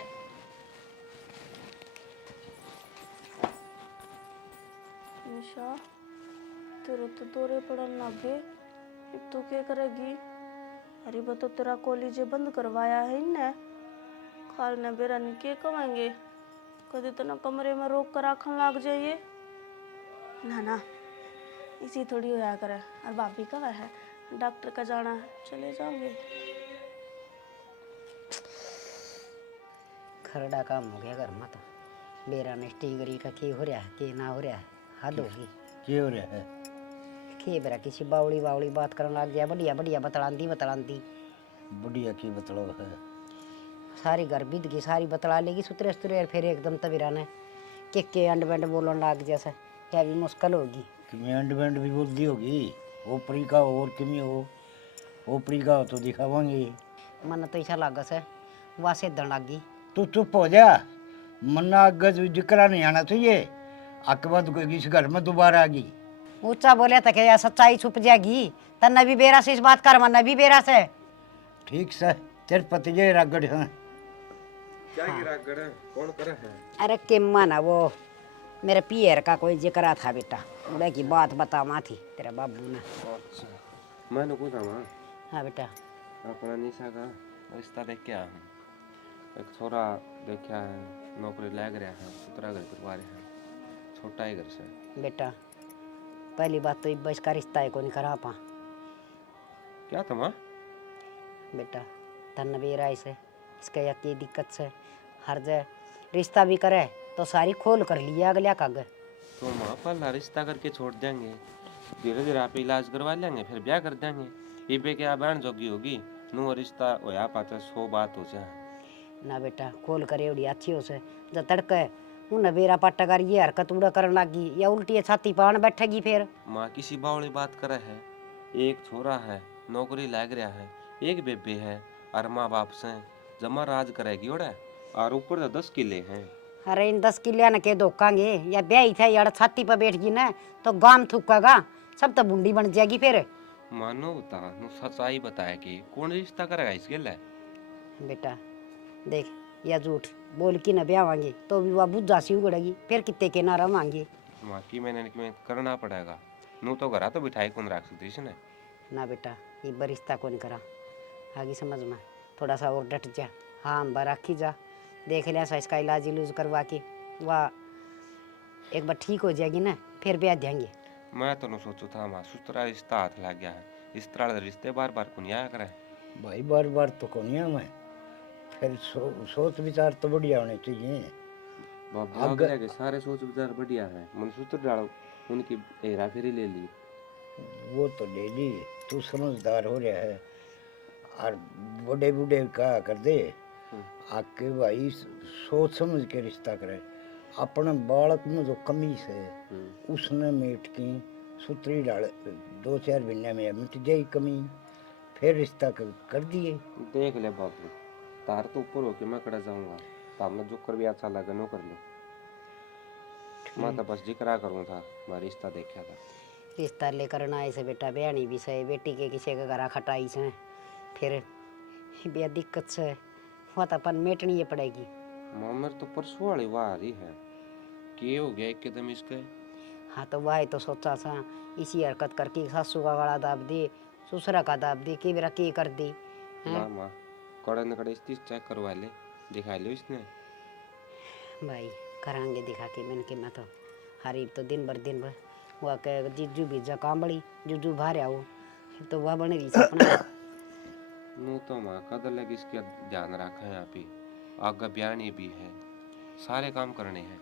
निशा तेरे तो दौरे पड़न लग गए, अब तू क्या करेगी? अरे बतो तेरा कॉलेज बंद करवाया है इनने, खाल ने बेरा ने के कमाएंगे, कभी तो ना कमरे में रोक कर आखन लग जाइए। ना ना इसी थोड़ी होया करे। और भाभी कब है डॉक्टर का जाना है, चले जाओगे? खरड़ा काम हो गया घर में तो, बेरा ने स्टीगरी का की हो रहा है के ना हो रहा है, हद होगी। क्या हो रहा है? के बेरा किसी बावड़ी बावड़ी बात करने लग गया, बढ़िया बढ़िया बतलांदी बढ़िया की बतलो है, सारी घर बीत गई, सारी बतला लेगी सुतरे सुतरे, फिर एकदम तबीरा ने के अंड बंड बोलन लग जैसे, क्या भी मुश्किल होगी। किमें अंड बैंड भी बोल दी होगी, ओपरी का हो और किमें हो, ओपरी का हो तो दिखावांगे। मन तो ऐसा लगा से वासे दन लग गई। तू चुप हो जा, मन्ना अगज जिक्रा नहीं आना चाहिए, अकबत इस घर में दोबारा आ गई। ऊंचा बोले तो क्या सच्चाई छुप जाएगी, तन्ने भी बेरा से इस बात कर, मन भी बेरा से। ठीक से तेरे पति जे रागड़ है। क्या गिरा गड़ा कौन करे है? अरे किम्मा ना वो मेरे पियर का कोई जिक्र था बेटा, उड़े की बात बतावा थी तेरे बाबू ने। अच्छा मैंने पूछा माँ हाँ बेटा। अपना निशा का रिश्ता देख के आया हूँ, एक छोरा देखा है, नौकरी लग रहा है, उतरा घर करवा रहे हैं, छोटा ही घर से। बेटा पहली बात तो इब्बा इसका रिश्ता है को नहीं करा पा। क्या था माँ? बेटा तन बेरा इसे इसका या की दिक्कत से हर जगह रिश्ता भी करे तो सारी खोल कर लिया अगला कागज। तो माँ पहला रिश्ता करके छोड़ देंगे, धीरे धीरे आप इलाज करवा लेंगे, फिर ब्याह कर देंगे, ये क्या बहन जोगी होगी, नू रिश्ता होया पाता 100 बात हो जाए। ना बेटा खोल करे उड़ी अच्छी हो से, जब तड़के उन्हें बेरा पाटा कर ये हरकत उड़ा करने लगी या उल्टी छाती पान बैठेगी फिर। माँ किसी बावली बात करे है, एक छोरा है नौकरी लग रहा है, एक बेबे है और माँ बाप से जमा राज करेगी ओड़े और ऊपर तो 10 किले हैं। अरे इन 10 किलिया ने के धोखांगे या ब्याही थे यार छाती पर बैठ गई ना तो गाम थूकेगा, सब तो बूंदी बन जाएगी फिर। मानो बता नु सच्चाई बताए कि कौन रिश्ता करेगा इसके लिए। बेटा देख या झूठ बोल की न ब्यावांगे तो भी वह बुद्धा सी उगड़ेगी फिर कितने के ना रवांगे। माँ की मैंने करना पड़ेगा, नू तो घरा तो बिठाई कौन रख सकती इसने। ना बेटा ये बरिश्ता कौन करा आगे समझ में, थोड़ा सा और डट जा। हाँ हम रखी जा, देख लिया सा इसका इलाज इलूज करवा के वह एक बार ठीक हो जाएगी ना फिर ब्याह देंगे। मैं तो न सोचू था माँ सुतरा रिश्ता हाथ लग गया है, इस तरह के रिश्ते बार बार कुनिया करे। भाई बार बार तो कोनिया में फिर सोच विचार तो बढ़िया होने चाहिए। अगले के सारे सोच विचार बढ़िया है, मन सूत्र डालो उनकी हेरा फेरी ले ली। वो तो ले ली, तू समझदार हो रहा है और बड़े बूढ़े कहा कर दे आके भाई सोच समझ के रिश्ता करे। अपने बालक में जो कमी है उसने मेट की सूत्री डाल 2-4 महीने में मिट जाए कमी, फिर रिश्ता कर दिए। देख ले बाबू, तार तो ऊपर होके मैं कड़ा जाऊंगा, तामने जो कर भी अच्छा लगे नो कर लो। मैं तो बस जिक्रा करूँ था, मैं रिश्ता देखा था। रिश्ता लेकर ना ऐसे बेटा ब्याहनी भी से बेटी के किसी के घर खटाई से फिर ब्याह दिक्कत से वह तो अपन मेटनी ये पड़ेगी। मामर तो परसों वाली वाह रही है, कि हो गया एकदम इसके। हाँ तो वह तो सोचा सा इसी हरकत करके सासू का गला दाब दी, ससुरा का दाब दी, कि मेरा की कर दी। ना माँ कड़े न कड़े स्थिति चेक करवा ले, दिखा लो इसने। भाई करांगे दिखा के मैंने कि मैं तो हरी तो दिन भर वह कह जीजू बीजा कांबड़ी जीजू बाहर आओ तो वह बने रही सपना। नू तो माँ कदर लगी इसके ध्यान रखा है, यहाँ पे आगे ब्यानी भी है, सारे काम करने हैं।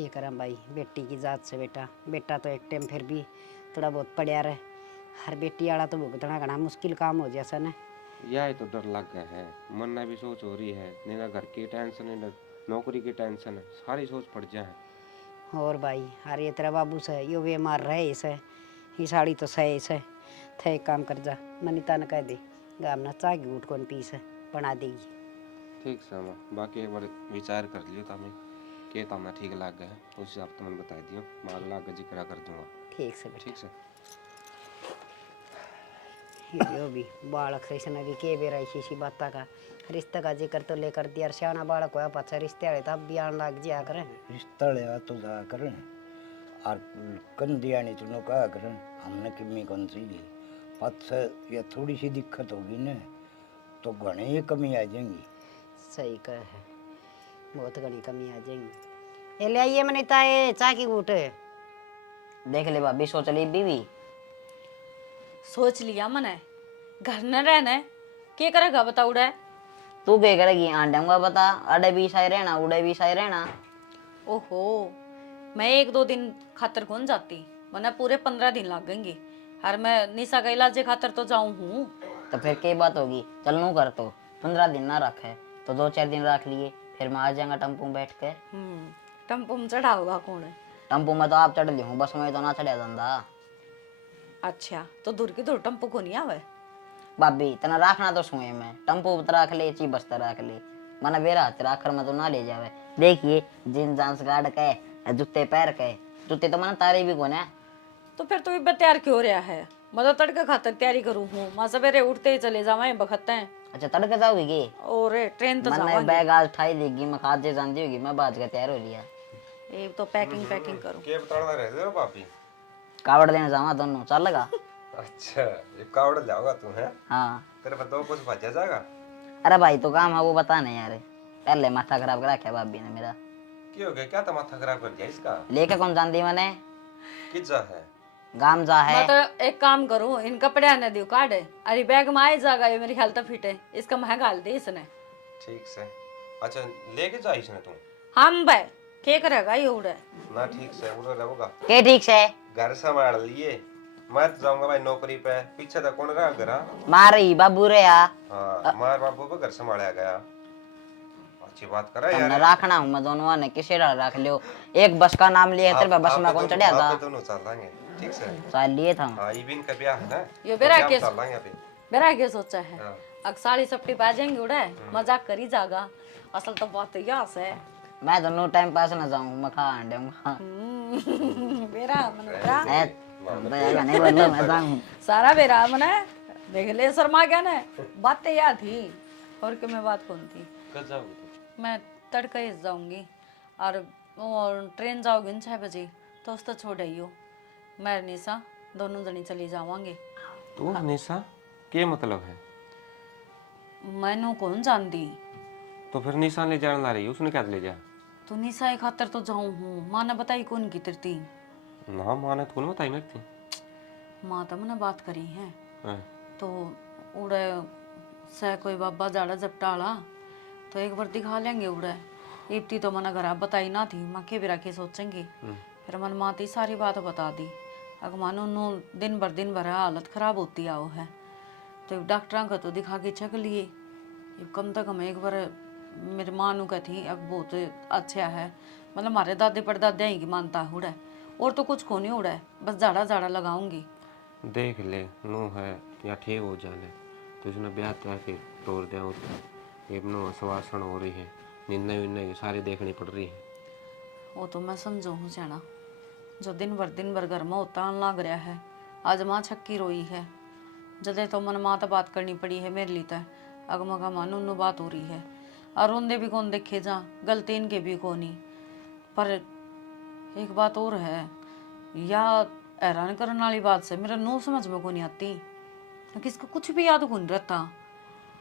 ये करा भाई बेटी की जात से बेटा, बेटा तो एक टाइम फिर भी थोड़ा बहुत पड़िया रहे, हर बेटी वाला तो भुगतना घना मुश्किल काम हो जैसा न। यह तो डर लग गया है, मन में भी सोच हो रही है, नहीं ना घर की टेंशन है ना नौकरी की टेंशन है, सारी सोच पड़ जाए। और भाई अरे तेरा बाबू से यो वे मार रहे इसे ये साड़ी तो सही से थे एक काम कर जा मनीता ने कह दे गाम ना चाह की उठ कौन पीस बना देगी। ठीक से माँ, बाकी एक बार विचार कर लियो तमें के तमना ठीक लग गया है, उस हिसाब से मैंने बता दियो, मैं अगला आगे जिक्र कर दूंगा। ठीक से बेटा। ठीक से यो भी बालक से इसने भी के बेरा इसी बात का रिश्ते का जिक्र तो लेकर दिया सियाना बालक होया पाछा रिश्ते वाले तब भी आन लग जा करें। रिश्ता ले तो जा करें और कन दिया नहीं तुमने कहा करें हमने किम्मी कौन सी दी पत या थोड़ी सी दिक्कत होगी ना तो घने ही कमी आ जाएंगी। सही कह है, बहुत घनी कमी आ जाएंगी। ये ले आइए मनीता ये चाय की घूट। देख ले भाभी सोच ली बीवी। सोच लिया मैंने, घर न रहना क्या करेगा बता उड़ा। तू क्या करेगी आंडा बता, अड़े भी सही रहना उड़े भी सही रहना। ओहो मैं 1-2 दिन खातर कौन जाती, वरना पूरे 15 दिन लगेंगे, और मैं निशा का इलाज खातर तो जाऊं हूँ। तो फिर क्या बात होगी, चल नू कर तो 15 दिन ना रखे तो 2-4 दिन रख लिए, फिर मैं आ जाऊंगा टम्पू में बैठ के। टम्पू में चढ़ा होगा कौन है? टम्पू में तो आप चढ़ ली हूँ, बस में तो ना चढ़ा धंधा। अच्छा तो दूर की दूर टम्पू को नहीं आवे। भाभी तना रखना तो सुए में टम्पू पर रख ले ची बस्ता रख ले, मना बेरा हाथ आखिर में तो ना ले जावे। देखिए जींस जांस गाड़ के जूते पैर के, जूते तो मना तारे भी कौन है। तो फिर तू भी तैयार क्यों रहा है? मैं तो तड़के खातर तैयारी करूँ हूँ, मैं सवेरे उठते ही चले जावे बखते हैं। अच्छा तड़के जाओगी? और ट्रेन तो मैंने जावांगे। बैग आज उठाई देगी, मैं खाते जानती होगी, मैं बाज के तैयार हो लिया। एक तो पैकिंग करूँ। के बताना रहे हो भाभी? कावड़ देने जावा दोनों, चल लगा। अच्छा ये कावड़ जाओगा तू है? हाँ तेरे पर दो कुछ बचा जाएगा। अरे भाई तो काम है वो बता नहीं यार, पहले माथा खराब करा क्या भाभी ने मेरा। क्यों हो गया, क्या तो माथा खराब कर दिया इसका? लेके कौन जानती मैंने, किस जा है? गाम जा है। मैं तो एक काम करूँ, इन कपड़े आने दियो काट, अरे बैग में आई जाएगा, ये मेरी हेल्थ फिट है, इसका महंगा डाल दे इसने। ठीक से। अच्छा लेके जा इसने तू? हम भाई क्या करेगा ये उड़े ना ठीक से उधर रहोगा, के ठीक से घर संभाल लिए, मैं तो जाऊंगा भाई नौकरी पे, पीछे तो कौन रहा घर? मारी बाबू रे या। हाँ मार बाबू पे घर संभाला गया। अच्छी बात करा तुमने यार। राखना हूँ मैं दोनों ने किसे रख लियो। एक बस का नाम लिया तेरे बस में कौन चढ़िया था? आप दोनों चल लेंगे ठीक से। साल लिए था। हाँ इबिन का ब्याह है ना, ये तो बेरा ब्याह में के चल लेंगे अभी। मेरा क्या सोचा है हाँ। अग साड़ी सपटी पा जाएंगे उड़ा मजाक करी जागा असल तो बात यास है मैं दोनों टाइम पास ना जाऊँ, मैं खा दूंगा। बेरा मन बेरा नहीं बोलो मैं जाऊँ। सारा बेरा मन देख ले शर्मा गया ना बातें याद थी और कि मैं बात कौन थी। कब जाओगे तुम? मैं तड़के ही जाऊंगी और ट्रेन जाओगी 6 बजे तो उस तो छोड़ आइयो मैं और निशा दोनों जनी चली जावांगे। तू निशा क्या मतलब है? मैनू कौन जानती तो फिर निशा ले जाने ला रही है, उसने क्या ले जा? तो निशा एक खातर तो जाऊं हूँ माँ ने बताई कौन की तिरती ना माने तो कौन बताई मैं थी? माँ तो मैंने बात करी है हाँ। तो उड़े से कोई बाबा जाड़ा जपटाला तो एक बार दिखा लेंगे उड़े इप्ती तो मैंने घर बताई ना थी माँ के बिरा के सोचेंगे फिर मन माँ ती सारी बात बता दी अगर मानो नो दिन भर हालत खराब होती आओ है तो डॉक्टर का तो दिखा के चक लिए कम से कम एक बार मेरी माँ नु कहती अब बहुत अच्छा है मतलब हमारे दादे परदादे ही की मानता उड़ा और तो कुछ को नहीं उड़ा बस जाड़ा जाड़ा लगाऊंगी। देख ले नू है या ठीक हो जाने तो इसने ब्याह तय के तोड़ दिया उसको। ये नो आश्वासन हो रही है, निन्ने विन्ने की सारी देखनी पड़ रही है। वो तो मैं समझो हूँ जाना जो दिन भर घर में होता लग रहा है आज माँ छक्की रोई है जदे तो मन माँ तो बात करनी पड़ी है मेरे लिए तो अगमगा मानो नु बात हो रही है और उनदे भी कौन देखे जा गलती इनके भी कोनी पर एक बात और है या हैरान करने वाली बात से मेरा नो समझ में को नहीं आती कि इसका कुछ भी याद को नहीं रहता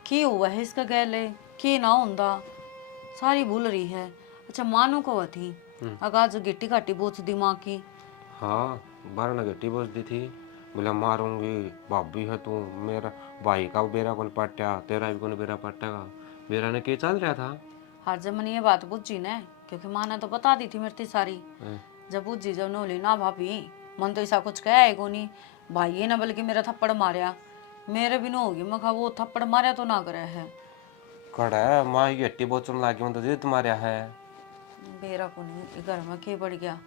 की हुआ है इसका गैले की ना होंदा सारी भूल रही है। अच्छा मानो को थी अगाज गिट्टी घाटी बोच दी माँ की। हाँ बारह ने गट्टी बोझ दी थी, बोला मारूंगी भाभी है तू, मेरा भाई का बेरा कौन पट्टा तेरा भी कौन बेरा पट्टेगा। बेरा ने क्या चल रहा था? हर जब मैंने ये बात पूछी ना क्योंकि माँ ने तो बता दी थी मेरी सारी जब पूछी जब नोली ना भाभी मन तो ऐसा कुछ कहा है को नहीं भाई ने बल्कि मेरा थप्पड़ मारा मेरे भी ना होगी मैं कहा वो थप्पड़ मारा तो ना करे है कड़ा माँ की गट्टी बोचन लागी मतलब जिद मारा है। बेरा को नहीं घर में के बढ़ गया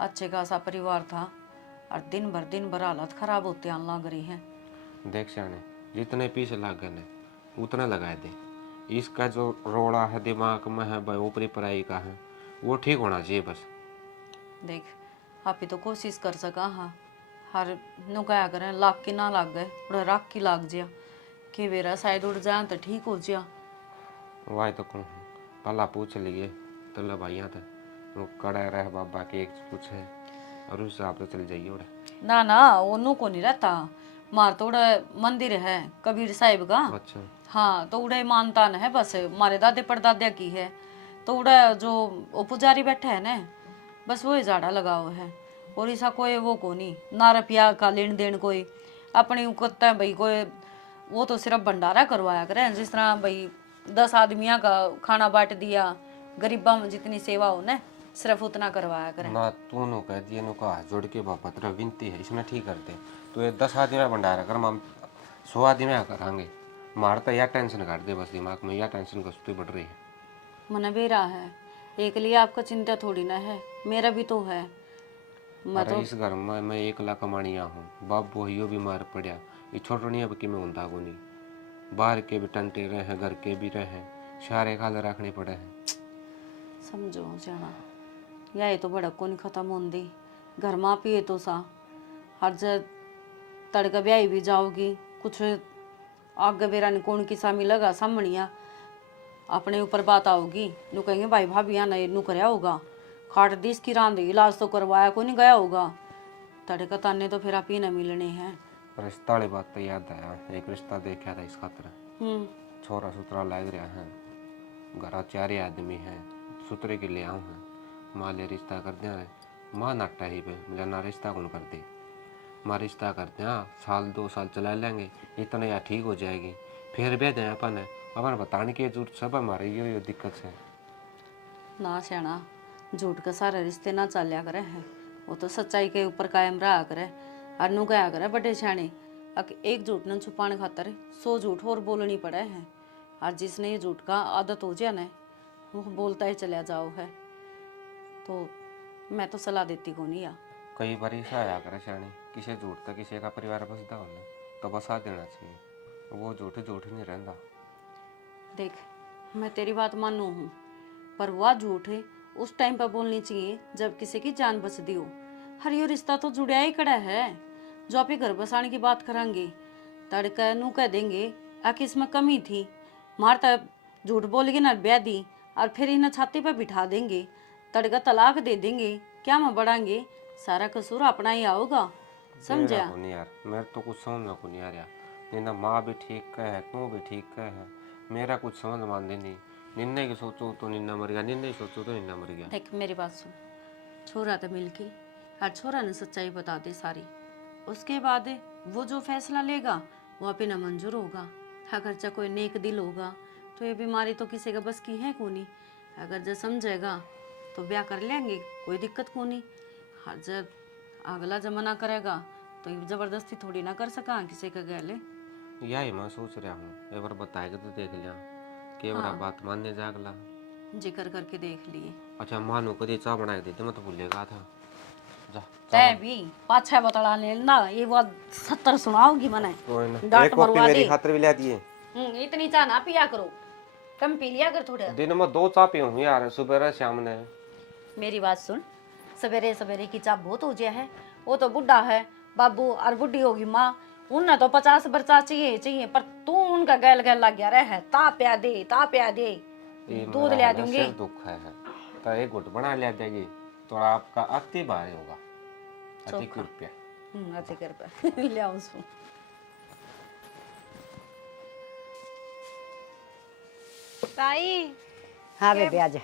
अच्छे खासा परिवार था और दिन भर हालत खराब होते आने लग रही है। देख सियाने जितने पीछे लग गए उतने लगाए दे। इसका जो रोड़ा है दिमाग में है भाई ऊपरी पढ़ाई का है वो ठीक होना चाहिए बस। देख आप ही तो कोशिश कर सका हाँ हर नु क्या करें लाग की ना लाग गए उड़ा राख की लाग जिया कि बेरा शायद उड़ जाए तो ठीक हो जिया। वाई तो कहूँ पहला पूछ लिए तो भाइया था वो कड़ा रहे बाबा के एक पूछे और उस हिसाब से चल जाइए उड़े। ना ना वो नु को नहीं रहता मार तो उड़ा मंदिर है कबीर साहिब का। अच्छा हाँ तो उड़े मानता न है बस मारे दादे परदादे की है तो उड़ा जो वो पुजारी बैठा है ना बस वही झाड़ा लगाओ है और ऐसा कोई वो को नहीं ना रुपया का लेन देन कोई अपनी उकता है भाई कोई वो तो सिर्फ भंडारा करवाया करे जिस तरह भाई 10 आदमियों का खाना बांट दिया गरीबा में जितनी सेवा हो ना सिर्फ उतना करवाया करे। ना तू नो कह दिए नो का जोड़ के बाबा तेरा विनती है इसने ठीक कर दे तो ये 10 आदमी में भंडारा कर हम 100 आदमी में करांगे मारता या टेंशन काट दे बस दिमाग में या टेंशन कसती बढ़ रही है। मन बेरा है एक लिए आपका चिंता थोड़ी ना है मेरा भी तो है मैं अरे तो इस घर में मैं 1 लाख कमानिया हूँ बाप वही बीमार पड़ा ये छोटो नहीं अब कि मैं ऊँधा को नहीं बाहर के भी टंटे रहे हैं घर के भी रहे सारे खाल रखने पड़े हैं। समझो जाना या तो बड़ा को नहीं खत्म होंदी घर माँ पिए तो सा हर जब तड़का ब्याही भी जाओगी कुछ आगे बेरा ने कौन किसा मिलेगा सामनिया अपने ऊपर बात आओगी नु कहेंगे भाई भाभी यहाँ नहीं नु कराया होगा खाट दी इसकी रांध इलाज तो करवाया को नहीं गया होगा तड़का ताने तो फिर आप ही न मिलने हैं। रिश्ता वाली बात तो याद आया एक रिश्ता देखा था इस खातर छोरा सुतरा लग रहा है घर 4 आदमी हैं सुतरे के ले आऊँ हैं माँ ले रिश्ता कर दिया है माँ नाटा ही पे मुझे ना रिश्ता कौन कर दे माँ रिश्ता करते हैं 1-2 साल चला लेंगे इतना या ठीक हो जाएगी फिर भी दें अपन बताने की जरूरत सब हमारी ये दिक्कत है ना सियाना झूठ का सारे रिश्ते ना चलिया करे हैं वो तो सच्चाई के ऊपर कायम रहा करे और नु क्या करे बड़े सियाने एक झूठ न छुपाने खातर 100 झूठ और बोलनी पड़े हैं और जिसने ये झूठ का आदत हो जाए ना वो बोलता ही चला जाओ है, तो मैं तो सलाह देती को नहीं। कई बार ऐसा आया करे शानी, किसी झूठ तक किसी का परिवार बसता हो ना, तो बसा देना चाहिए। वो झूठ झूठ नहीं रहता। देख, मैं तेरी बात मानू हूँ, पर वह झूठ है उस टाइम पर बोलनी चाहिए जब किसी की जान बचती हो। हर यो रिश्ता तो जुड़िया ही कड़ा है। जो आप ही घर बसाने की बात करांगे, तड़का नू कह देंगे आखिर इसमें कमी थी, मारता झूठ बोलेगी ना ब्याह दी, और फिर इन्हें छाती पर बिठा देंगे, तड़का तलाक दे देंगे, क्या में बढ़ाएंगे, सारा कसूर अपना ही आओगा। समझा? मेरा को नहीं यार, मेरे तो कुछ समझ में को नहीं आ रहा। निन्ना माँ भी ठीक कह है, तू भी ठीक कह है, मेरा कुछ समझ मान नहीं। निन्ने की सोचो तो निन्ना मर गया, निन्ने की सोचो तो निन्ना मर गया। देख मेरी बात सुन, छोरा तो मिलके हर छोरा ने सच्चाई बता दे सारी, उसके बाद वो जो फैसला लेगा वो अपना मंजूर होगा। अगर जो कोई नेक दिल होगा तो ये बीमारी तो किसी का बस की है को नहीं। अगर जो समझेगा तो ब्याह कर लेंगे, कोई दिक्कत को नहीं। हर जब अगला जमाना करेगा तो ये जबरदस्ती थोड़ी ना कर सका किसी का गले। यही मैं सोच रहा हूँ, एक बार बताएगा तो देख लिया, के बड़ा बात मानने जागला। जिक्र करके देख लिए। अच्छा मानो कभी चाय बना के देते, मैं तो भूलेगा था। जा तै भी पाछा बतला लेना, ये बात 70 सुनाओगी मने। कोई ना, डांट एक कॉपी मरवा मेरी दे। खातिर भी ला दिए। इतनी चाह ना पिया करो, कम पी लिया कर थोड़ा। दिन में 2 चाय पीऊँ यार, सुबह शाम ने। मेरी बात सुन, सवेरे सवेरे की चाह बहुत हो गया है। वो तो बुढ़ा है बाबू और बुढ़ी होगी माँ, उन्हें तो 50 बरसा चाहिए, पर तू उनका गैल गैल लग गया रहे। ता प्या दे दूध लिया दूंगी। सिर दुख है तो एक घुट बना लिया देगी तो आपका अति भारी होगा। अति कृपया। अति कर ले आओ उसको। ताई हाँ बेबे आज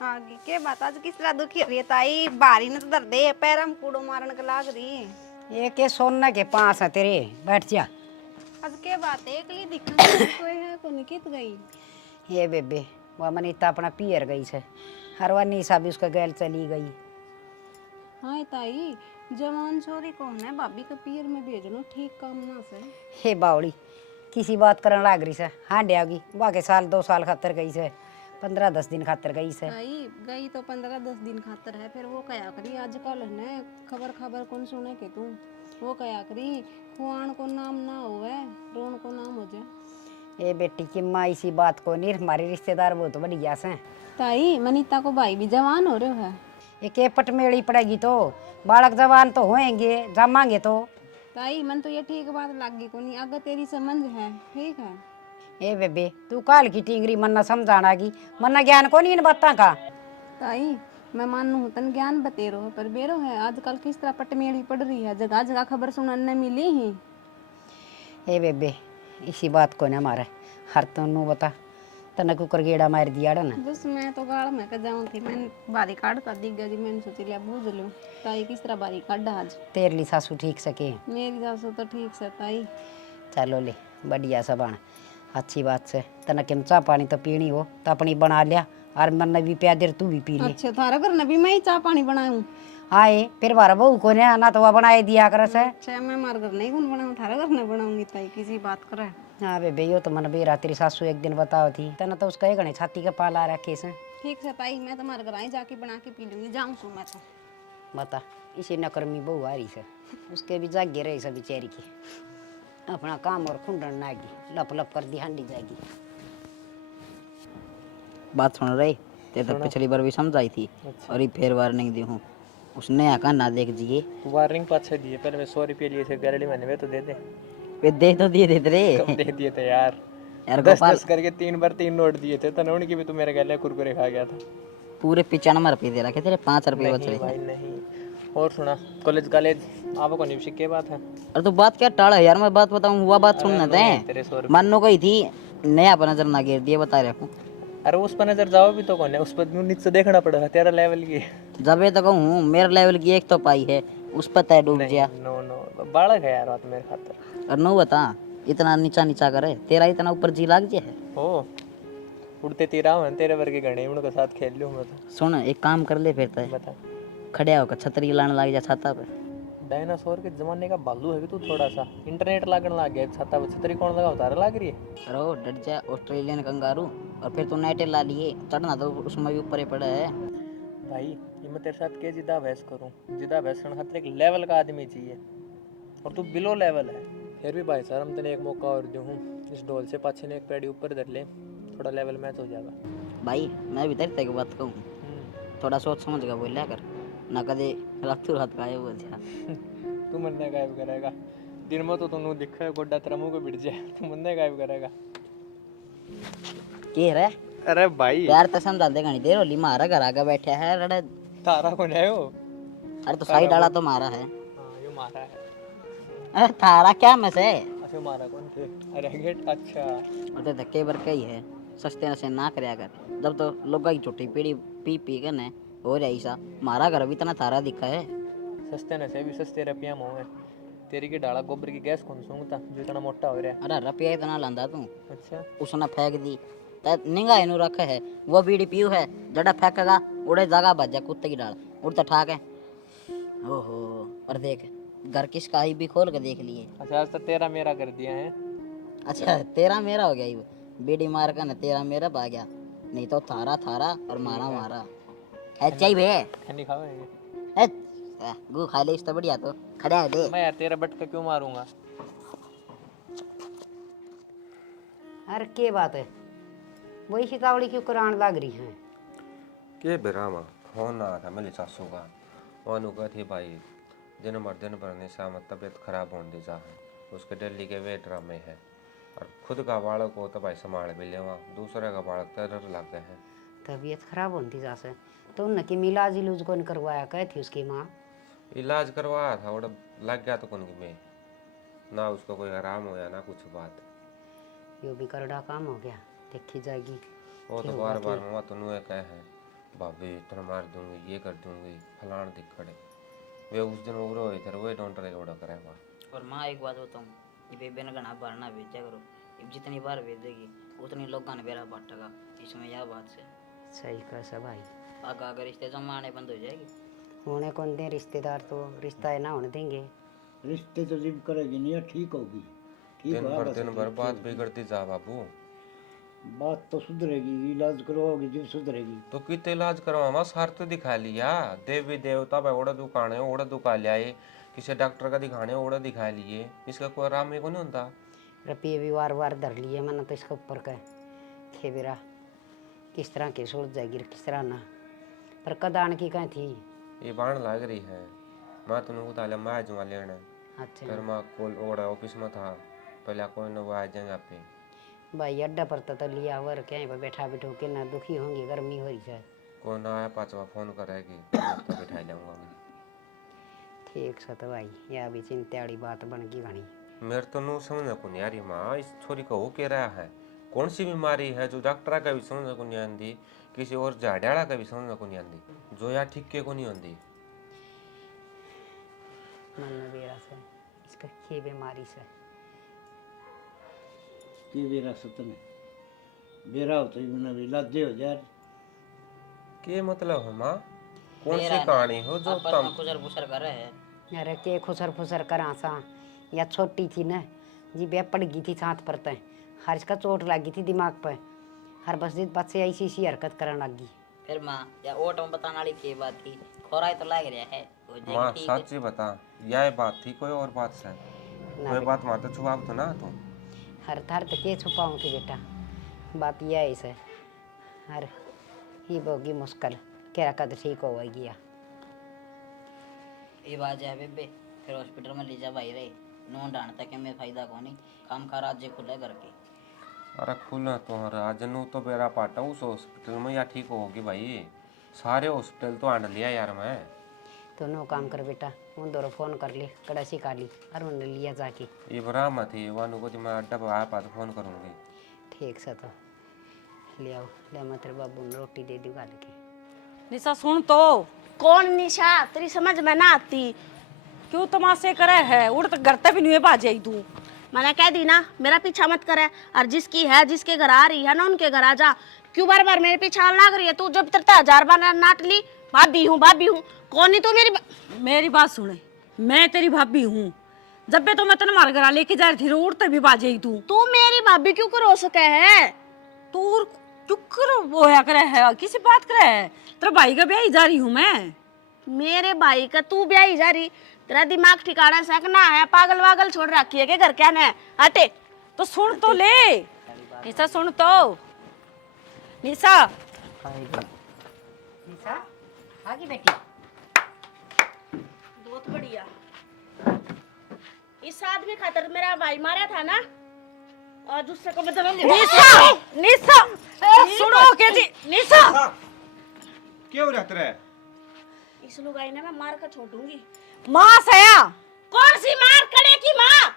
हाँ के बात आज किस तरह दुखी हो रही है ताई? बारी ने तो दर्द है, पैर में कूड़ो मारने के लाग रही। ये के सोना के पास है तेरे, बैठ जा। आज के बात है एकली दिखना कोई है को निकित गई। ये बेबे वह मनीता अपना पियर गई से, हरवा निशा भी उसका गैल चली गई। हाँ ताई, जवान छोरी कौन है भाभी का पियर में भेजनो ठीक काम ना से। हे बावड़ी किसी बात करने लाग रही से, हाँ डगी बाके साल 2 साल खातर गई से, 15-10 दिन खातर गई से। ताई गई तो 15-10 दिन खातर है, फिर वो कया करी आजकल है खबर कौन सुने के तू, वो कया करी खुआन को नाम ना होवे रोन को नाम हो जाए। ये बेटी की माँ इसी बात को नहीं, हमारे रिश्तेदार बहुत बढ़िया से। ताई मनीता को भाई भी जवान हो रहे है। ये के पटमेड़ी पड़ेगी तो बालक जवान तो होएंगे, जमाएंगे तो। ताई मन तो ये ठीक बात लगी को नहीं, अगर तेरी समझ है ठीक है। ए बेबे तू काल की टिंगरी मन्ना समझाना की, मन्ना ज्ञान को नहीं इन बातों का। ताई मैं मानू तन ज्ञान बतेरो है, पर बेरो है आजकल किस तरह पटमेड़ी पड़ रही है, जगह जगह खबर सुनने मिली ही। ए बेबे इसी बात को ना मारे, हर तनु बता तना कुकर गेड़ा मार दिया ना। बस मैं तो गाड़ में के जाऊं थी, मैंने बारी काट कर दी गई, मैंने सोच लिया बूझ लूं ताई किस तरह बारी काट आज। तेरे लिए सासू ठीक सके? मेरी सासू तो ठीक से ताई। चलो ले बढ़िया सब अच्छी बात से। तना केम चाह पानी तो पीनी हो तो अपनी बना लिया, और मन भी प्या देर तू भी पी ले। अच्छा थारा घर भी मैं ही चाह पानी बनाऊं? आए फिर बारा बहू को ने आना तो वह बनाए दिया कर से। अच्छा मैं मार घर नहीं कौन बनाऊं, थारा घर नहीं बनाऊंगी ताई, किसी बात करे। हाँ बेबे यो तो मन बेरा तेरी सासू एक दिन बताओ थी, तना तो उसका एक छाती का पाला रखे से। ठीक है ताई, मैं तुम्हारे घर आई जाके बना के पी लूंगी, जाऊं सो मैं तो। बता इसी नकर्मी बहू आ रही से, उसके भी जागे रही से बेचारी की, अपना काम और खुंडन नागी लप लप कर दी हांडी जाएगी। बात सुन रही ते तो पिछली बार भी समझाई थी और ये फिर वार्निंग दी हूँ, उसने आका ना देख जिए। वार्निंग पाछे दिए, पहले मैं 100 रुपये लिए थे गारंटी मैंने, वे तो दे दे। वे दे तो दिए थे रे कब दे दिए थे यार, यार 10-10 करके 3 बार 3 नोट दिए थे, तने उनकी भी तो मेरे गले कुरकुरे खा गया था। पूरे 95 रुपये दे रखे तेरे, 5 रुपये बच नहीं रहे भाई थे। नहीं। और सुना कॉलेज आप को नहीं के बात है। और तू बात क्या टाड़ा यार, मैं बात बताऊँ हुआ बात सुनना तेरे 100 थे, रुपये मानो गई थी नया पर नजर ना गिर दिए बता रहा हूँ। अरे उस पर नजर जाओ भी तो कौन है, उस पर नीचे देखना पड़ेगा तेरा लेवल की। जब ये तो कहूँ मेरे लेवल की एक तो पाई है, उस पर तय डूब गया। नो नो बालक है यार बात मेरे खातर। और नो बता इतना नीचा नीचा करे, तेरा इतना ऊपर जी लाग जे है। हो उड़ते तीरा हूँ तेरे वर्गे गणे, उनके साथ खेल लूँ मैं तो। सुन एक काम कर ले फिर तय, बता। खड़े होकर छतरी लाने लग जा छाता पे। डायनासोर के जमाने का भालू है कि तू थोड़ा सा इंटरनेट लागण लग गया छाता छतरी कौन लगा उतारा लाग रही है। अरे ओ डर जा ऑस्ट्रेलियन कंगारू, और फिर तू नेटे ला लिए, चढ़ना तो उसमें भी ऊपर ही पड़ा है। भाई ये मैं तेरे साथ के जिदा बहस करूं, जिदा बहस करने खातिर एक लेवल का आदमी चाहिए और तू बिलो लेवल है। फिर भी भाई साहब हम तेने एक मौका और दूं, इस ढोल से पाछे ने एक पेड़ी ऊपर धर ले, थोड़ा लेवल मैच हो जाएगा। भाई मैं भी तेरे की बात कहूँ, थोड़ा सोच समझ कर बोलिया कर, ना कदे रातों रात गायब हो जा। तू मरने गायब करेगा, दिन में तो तू दिखे गोड्डा तेरा मुंह पे बिट जाए, तू मरने गायब करेगा। के रे अरे भाई यार तो समझा दे घनी देर होली, मारा घर आगे बैठा है रड़े। तारा कौन है वो? अरे तो साइड डाला तो मारा है। हाँ ये मारा है। अरे थारा क्या में से? अच्छा मारा कौन थे? अरे गेट अच्छा। और तो धक्के बर के ही है, सस्ते से ना करया कर, जब तो लोग की छोटी पीढ़ी पी पी के ने हो रही सा, मारा घर भी इतना थारा दिखा है। सस्ते न से भी सस्ते रुपया मोह है, तेरी की डाला गोबर की गैस कौन सूंघता जो इतना मोटा हो रहा है। अरे रुपया इतना लांदा तू, अच्छा उसने फेंक दी, निगाह इनू रखे है, वो बीड़ी पीऊ है, जड़ा फेंकेगा उड़े जगह बजा कुत्ते की डाल उड़ता ठाक है। ओहो और देख घर किसका ही भी खोल के देख लिए। अच्छा आज तो तेरा मेरा कर दिया है। अच्छा तेरा मेरा हो गया ये, बीड़ी मार का ना तेरा मेरा पा गया, नहीं तो थारा थारा और मारा मारा है चाहिए। खनी खावेंगे गु खा ले, इससे बढ़िया तो खड़ा है दे। मैं यार तेरा बटका क्यों मारूंगा? अरे के बात है, वही शिकावड़ी क्यों करान लग रही है? के बेरामा फोन आया था मेरी सासू का, वानू कहती भाई दिन भर निशा में तबीयत खराब होने दी जा है, उसके दिल्ली के वे ड्रामे है, और खुद का बालक को तो भाई संभाल भी ले, वहाँ दूसरे का बालक तरह लग गए हैं। तबीयत खराब होती जा से तो उनकी मिलाज इलूज कौन करवाया, कहे थी उसकी माँ? इलाज करवाया था, वो लग गया तो कौन की में ना उसको कोई आराम हो या ना कुछ बात। यो भी करड़ा काम हो गया, देखी जाएगी। वो तो बार बार मम्मा तुन्हें कहे हैं भाभी इतना मार दूंगी, ये कर दूंगी, फलान दिख खड़े, वे उस दिन उग्रो इधर वही डॉक्टर का उड़ा करेगा। और माँ एक बात बताऊँ, ये बेबे ने घना बार ना भेजा करो, अब जितनी बार भेजेगी उतनी लोग ने बेरा बांटेगा, इसमें यह बात से सही कह सब भाई, आगे अगर रिश्ते जमा आने बंद हो जाएगी। होने कौन दे रिश्तेदार, तो रिश्ता है ना होने देंगे। रिश्ते तो जिब करेगी नहीं, ठीक होगी, ठीक दिन भर बात बिगड़ती जा बाबू। बात तो सुधरेगी, इलाज करवाओगी जब सुधरेगी। तो कितने इलाज करवामा, सार तो दिखा लिया, देवी देवता भाई ओड़ा दुकान है ओड़ा दुखा लिया, किसी डॉक्टर का दिखाने ओड़ा दिखा लिए, इसका कोई आराम ही को नहीं होता। रुपये भी वार वार धर लिए मैंने तो इसके ऊपर का खेबेरा किस तरह की सोच जाएगी किस तरह ना, पर कदान की कहीं थी ये बाण लग रही है, मैं तुमने उतार लिया, मैं जुआ लेना। अच्छा फिर मैं कोल ओड़ा ऑफिस में था, पहले कोई न वो आ जाए यहाँ पे। भाई अड्डा पर तो लिया वर क्या पर बैठा बैठो के ना दुखी होंगी, गर्मी हो रही है। कोई ना आया पाँचवा फोन करेगी तो बिठा जाऊंगा मैं। ठीक से तो भाई यह भी चिंता वाली बात बन गई घनी। मेरे तो नू समझ को नहीं आ रही माँ, इस छोरी को हो क्या रहा है, कौन सी बीमारी है जो डॉक्टर का भी समझ को नहीं आती, किसी और झाड़ियाला का भी समझ को नहीं आती, जो यार ठीक के को नहीं आती। मन में बेरा से इसका की बीमारी से कि बेरा सतने बेरा हो तो भी लादे हो यार। के मतलब है माँ, कौन सी कहानी हो जो तुम खुसर फुसर कर रहे हैं? अरे के खुसर फुसर करा सा, या छोटी थी ना जी बे पड़ गई थी छात पर तय, हर इसका चोट लगी थी दिमाग पर, हर बस दिन बाद से ऐसी ऐसी हरकत करने लग गई। फिर माँ या ओट में बताने वाली की बात थी, खोरा तो लग रहा है हो जाएगी माँ, ठीक है। सच्ची बता यह बात थी कोई और बात से? कोई बात माँ तो छुपा तो ना तुम। हर थर तो के छुपाऊँ थी बेटा, बात यह है से हर ही होगी मुश्किल, क्या कद ठीक हो गया। ये बात है बेबे, फिर हॉस्पिटल में ले जा भाई रे, नून डांटता कि मैं फायदा को नहीं, काम का राज्य खुले करके। अरे खुला तुम्हारा आज नू तो बेरा पाटा उस हॉस्पिटल में या ठीक होगी भाई, सारे हॉस्पिटल तो आंड लिया यार मैं। तो नो काम कर बेटा, उन दोनों फोन कर ले कड़ासी काली और उन्हें लिया जाके। ये बरा मत ही वानू को मैं अड्डा पर आया पा तो फोन करूँगी। ठीक से तो ले आओ, ले मैं तेरे बाबू ने रोटी दे दूँगा लेके। निशा सुन तो, कौन निशा, तेरी समझ में ना आती। क्यों तमाशे करे है, उड़ तो घर तक भी नहीं बाज जाई तू। मैंने कह दी ना मेरा पीछा मत करे, और जिसकी है जिसके घर आ रही है ना उनके घर आ जा, क्यों बार बार मेरे पीछे लाग रही है तू? जब तक 1000 बार नाट ली भाभी हूँ कौन नहीं तू? मेरी मेरी बात सुने, मैं तेरी भाभी हूँ। जब भी तो मैं तेने मार करा लेके जा रही थी रोड तभी बाजे तू मेरी भाभी क्यों करो सके है? तू क्यों करो वो है करे है किसी बात करे है? तेरा भाई का ब्याह ही जा रही हूँ मैं। मेरे भाई का तू ब्याह जा रही? तेरा दिमाग ठिकाना सकना है? पागल वागल छोड़ रखी है के घर क्या ने? हटे। तो सुन तो ले निशा, सुन तो निशा। निशा आगे बेटी। बहुत बढ़िया। इस आदमी खातर मेरा भाई मारा था ना, और दूसरे को बदला ले। निशा निशा सुनो के जी निशा। क्या हो रहा तेरा? इस लुगाई ने मैं मार कर छोड़ूंगी। माँ सया कौन सी मार करे की माँ?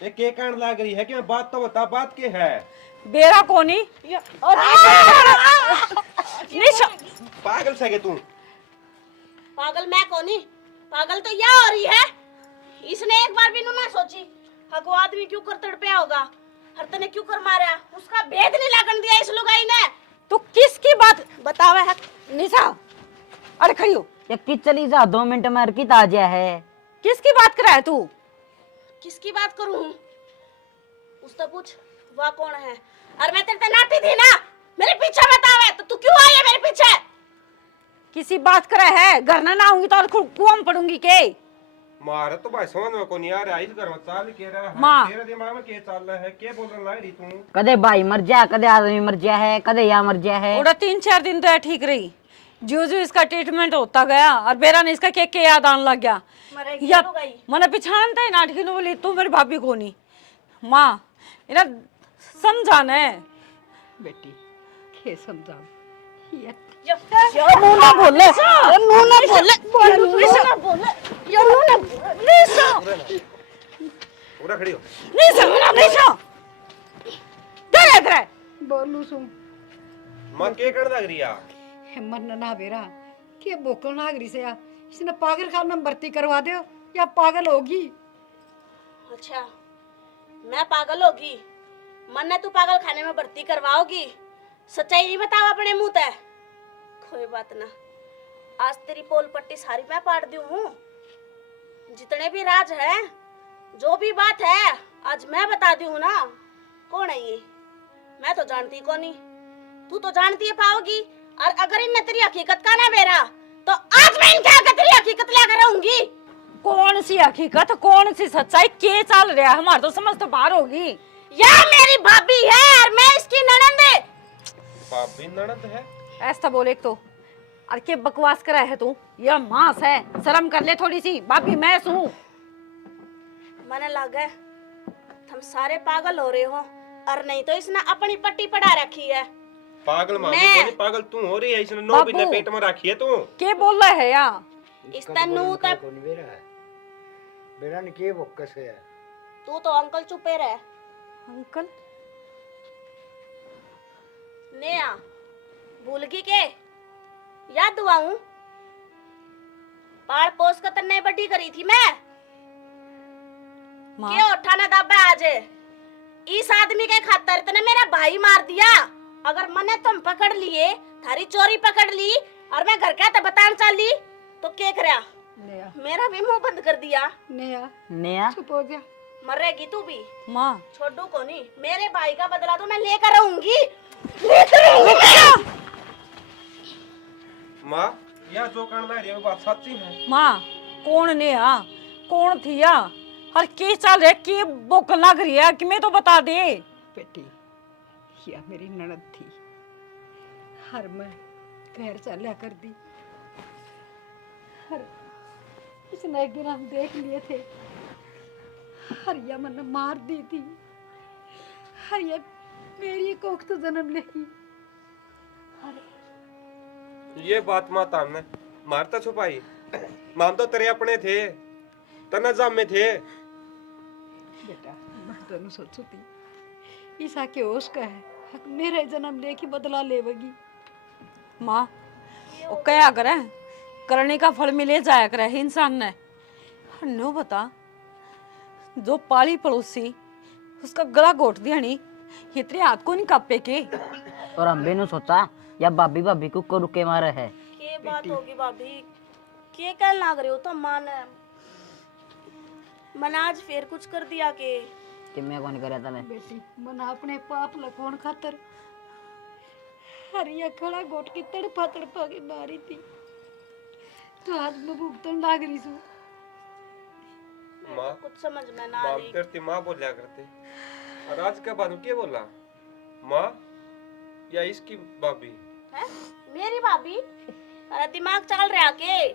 ये के कान लाग रही है कि मैं बात तो बता, बात के है? बेरा कोनी निशा। पागल से तू? पागल मैं कौनी? पागल तो यह हो रही है। इसने एक बार भी ना सोची हको आदमी क्यों कर तड़पया होगा, हर तने क्यों कर मारा, उसका भेद नहीं लगन दिया इस लुगाई ने। तू किसकी बात बतावे है निशा? अरे खड़ी हो। ये कि चली जा 2 मिनट में अर्की ताजा है। किसकी बात कर रहा है तू? किसकी बात करूं? उससे पूछ वह कौन है। और मैं तेरे से नाती थी ना, मेरे पीछे बतावे तो तू क्यों आई है मेरे पीछे? किसी बात कर रहा है? घर ना आऊंगी तो और कुआं में पड़ूंगी के? मारे तो भाई समझ में को नहीं आ रहा। इस घर में चाल के रहा है, माँ। तेरे दिमाग में क्या चल रहा है? क्या बोलने लग रही तू? कदे भाई मर जा, कदे आदमी मर जा है, कदे या मर जा है। थोड़ा 3-4 दिन तो है ठीक रही, जो जो इसका ट्रीटमेंट होता गया और बेरा ने इसका के याद आने लग गया। मरेगी या लुगाई। मने पिछानता है नाटकी नु बोली तू मेरी भाभी को नहीं। माँ इना समझाना है बेटी के समझाओ। ये मुंह ना बोले, मुंह ना बोले, मुंह ना बोले, ये मुंह ना निशा पूरा खड़ी हो। निशा निशा तेरे इधर बोलू सुन मां के कर लग रही है? हिम्मत ना बेरा के बोकल नागरी से या इसने पागल खाने में भर्ती करवा दो या पागल होगी। अच्छा मैं पागल होगी? मन्ने तू पागल खाने में भर्ती करवाओगी? सच्चाई नहीं बताओ अपने मुंह ते। कोई बात ना, आज तेरी पोल पट्टी सारी मैं पाड़ दी हूँ। जितने भी राज है, जो भी बात है, आज मैं बता दी हूँ ना। कौन है ये? मैं तो जानती को नहीं, तू तो जानती है पाओगी। और अगर इनने तेरी हकीकत का ना बेरा तो आज मैं इनके आगे तेरी हकीकत लेकर रहूंगी। कौन सी हकीकत कौन सी सच्चाई के चल रहा है? हमारे तो समझ तो बाहर होगी। या मेरी भाभी है और मैं इसकी ननद है। भाभी ननद है? ऐसा बोले तो और के बकवास करा है तू? यह मांस है, शर्म कर ले थोड़ी सी। भाभी मैं हूँ। मने लगा तुम सारे पागल हो रहे हो, और नहीं तो इसने अपनी पट्टी पढ़ा रखी है। पागल मामी मैं- को नहीं, पागल तू हो रही है। इसने 9 महीने बाबू। पेट में रखी है तू। के बोल रहा है या? इस तनु तक कौन बेरा है? बेरा ने के बोकस है? तू तो अंकल चुपे रह। अंकल नेहा भूल गई के? याद दुआऊं? पाल पोस कर तन्ने बड्डी करी थी मैं। माँ के उठाना दबा आज इस आदमी के खातर तने मेरा भाई मार दिया। अगर मने तुम पकड़ लिए, थारी चोरी पकड़ ली और मैं घर का तो बतान चली तो के करया? नया मेरा भी मुंह बंद कर दिया। नया नया चुप हो जा। मरेगी तू भी, माँ छोड़ू को नहीं। मेरे भाई का बदला तो मैं लेकर रहूंगी। माँ यह जो करना लग रही है वो बात सच्ची है? माँ कौन ने या कौन थी या और के चल रहा के बोक लग रही है कि मैं तो बता दे। बेटी या मेरी ननद थी, हर मैं घर चला कर दी। हर इसने एक दिन हम देख लिए थे, हरिया मन मार दी थी। हरिया मेरी कोख तो जन्म लेगी। ये बात माँ तामने मारता छुपाई। माम तो तेरे अपने थे, तना जाम में थे। बेटा मैं दोनों सोचू थी ईसा के होश का है, हक मेरे जन्म लेके बदला लेवगी। माँ वो क्या करे, करने का फल मिले जाया करे इंसान ने। नो बता जो पाली पड़ोसी उसका गला घोट दिया नहीं, इतने हाथ को नहीं कापे के। और अम्बे ने सोचा या भाभी भाभी को रुके मारे है। के बात होगी भाभी? के कह लाग रहे हो तो मान? मैंने आज फिर कुछ कर दिया कि मैं कौन करे तने बेटी मना अपने पाप लकोण खातर हरिया खड़ा गोट की तड़पा के मारी थी तो आज मैं भुगतन लाग रही हूँ। माँ कुछ समझ में ना आ माँ रही। करती माँ बोलिया करते और आज का बानू क्या बोला माँ या इसकी भाभी है मेरी भाभी? अरे दिमाग चल रहा के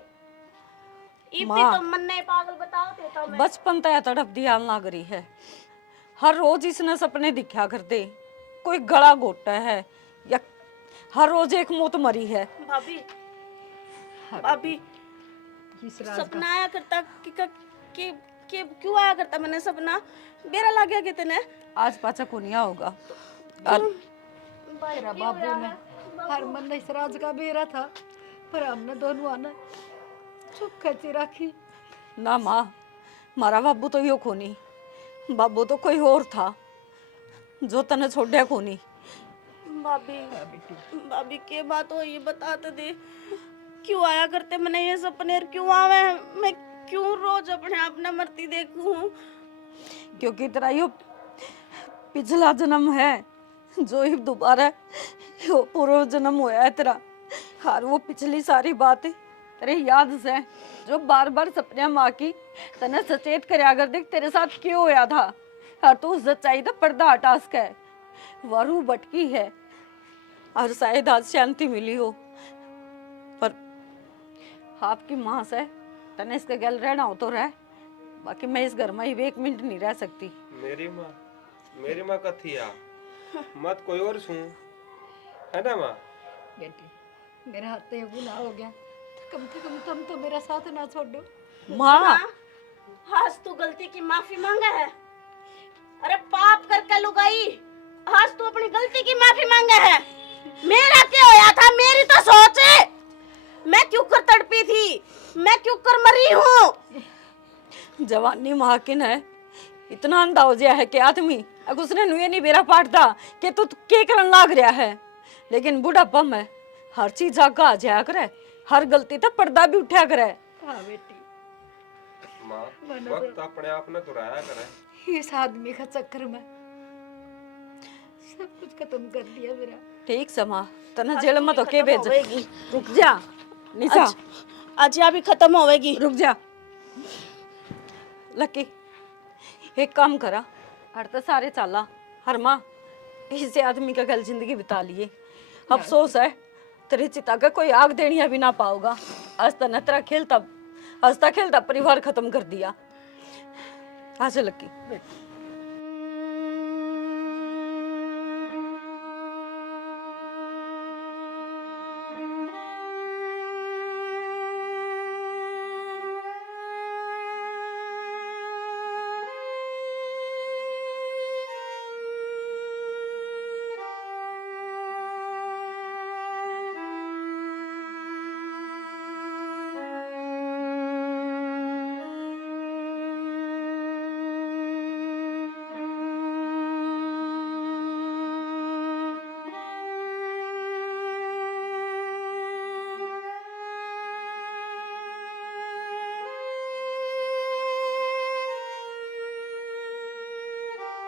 इतनी माँ। तो मन नहीं पागल बताओ थे तो मैं बचपन तय तड़प दिया ना करी है। हर रोज इसने सपने दिखा करते, कोई गला घोटा है या हर रोज एक मौत मरी है। भाभी भाभी सपना आया करता कि क्यों आया करता मैंने सपना बेरा लग गया कितने आज पाचा को नहीं होगा। और तेरा बाबू ने हर मन इस राज का बेरा था पर हमने दोनों आना चुप खची रखी। ना माँ, मारा बाबू तो यो कोनी, बाबू तो कोई और था जो तने छोड़या कोनी। भाभी भाभी के बात हो ये बता तो दे क्यों आया करते मैंने ये सपने और क्यों आवे मैं क्यों रोज अपने आप न मरती देखूं। क्योंकि तेरा यो पिछला जन्म है जो ही दोबारा यो पूर्व जन्म होया है तेरा। हर वो पिछली सारी बातें तेरे याद से जो बार बार सपने माँ की तने सचेत करया कर देख तेरे साथ क्यों होया था। और तू सच्चाई तो पर्दा हटा सके वरू भटकी है और शायद आज शांति मिली हो पर आपकी माँ से तने इसके गल रहना हो तो रह, बाकी मैं इस घर में ही एक मिनट नहीं रह सकती। मेरी माँ का थी या मत कोई और सुन है ना माँ। बेटी मेरे हाथ से गुनाह हो गया तो कम से कम तुम तो मेरा साथ ना छोड़ो। माँ आज तू गलती की माफी मांगा है। अरे पाप करके लुगाई आज तू अपनी गलती की माफी मांगा है। मेरा क्या होया था मेरी तो सोच है। मैं क्यों कर तड़पी थी मैं क्यों कर मरी हूँ। जवानी महाकिन है इतना अंधा हो गया है कि आदमी अगर उसने नुए नहीं बेरा पाटता कि तू के करन लाग रहा है। लेकिन बुढ़ापा में हर चीज आगा आ जाया करे, हर गलती तो पर्दा भी उठा करे। हाँ बेटी माँ वक्त अपने आप ने दुराया करे। इस आदमी का चक्कर में सब कुछ खत्म कर दिया मेरा। ठीक समा तना जेल में तो के भेज। रुक जा निशा, आज यहाँ भी खत्म होवेगी। रुक जा लकी, एक काम करा हर तो सारे चाला हर माँ इसे आदमी का कल जिंदगी बिता लिए। अफसोस है तेरी चिता का कोई आग देनिया भी ना पाओगा। हंसता नतरा खेलता हंसता खेलता परिवार खत्म कर दिया। आ जा लकी।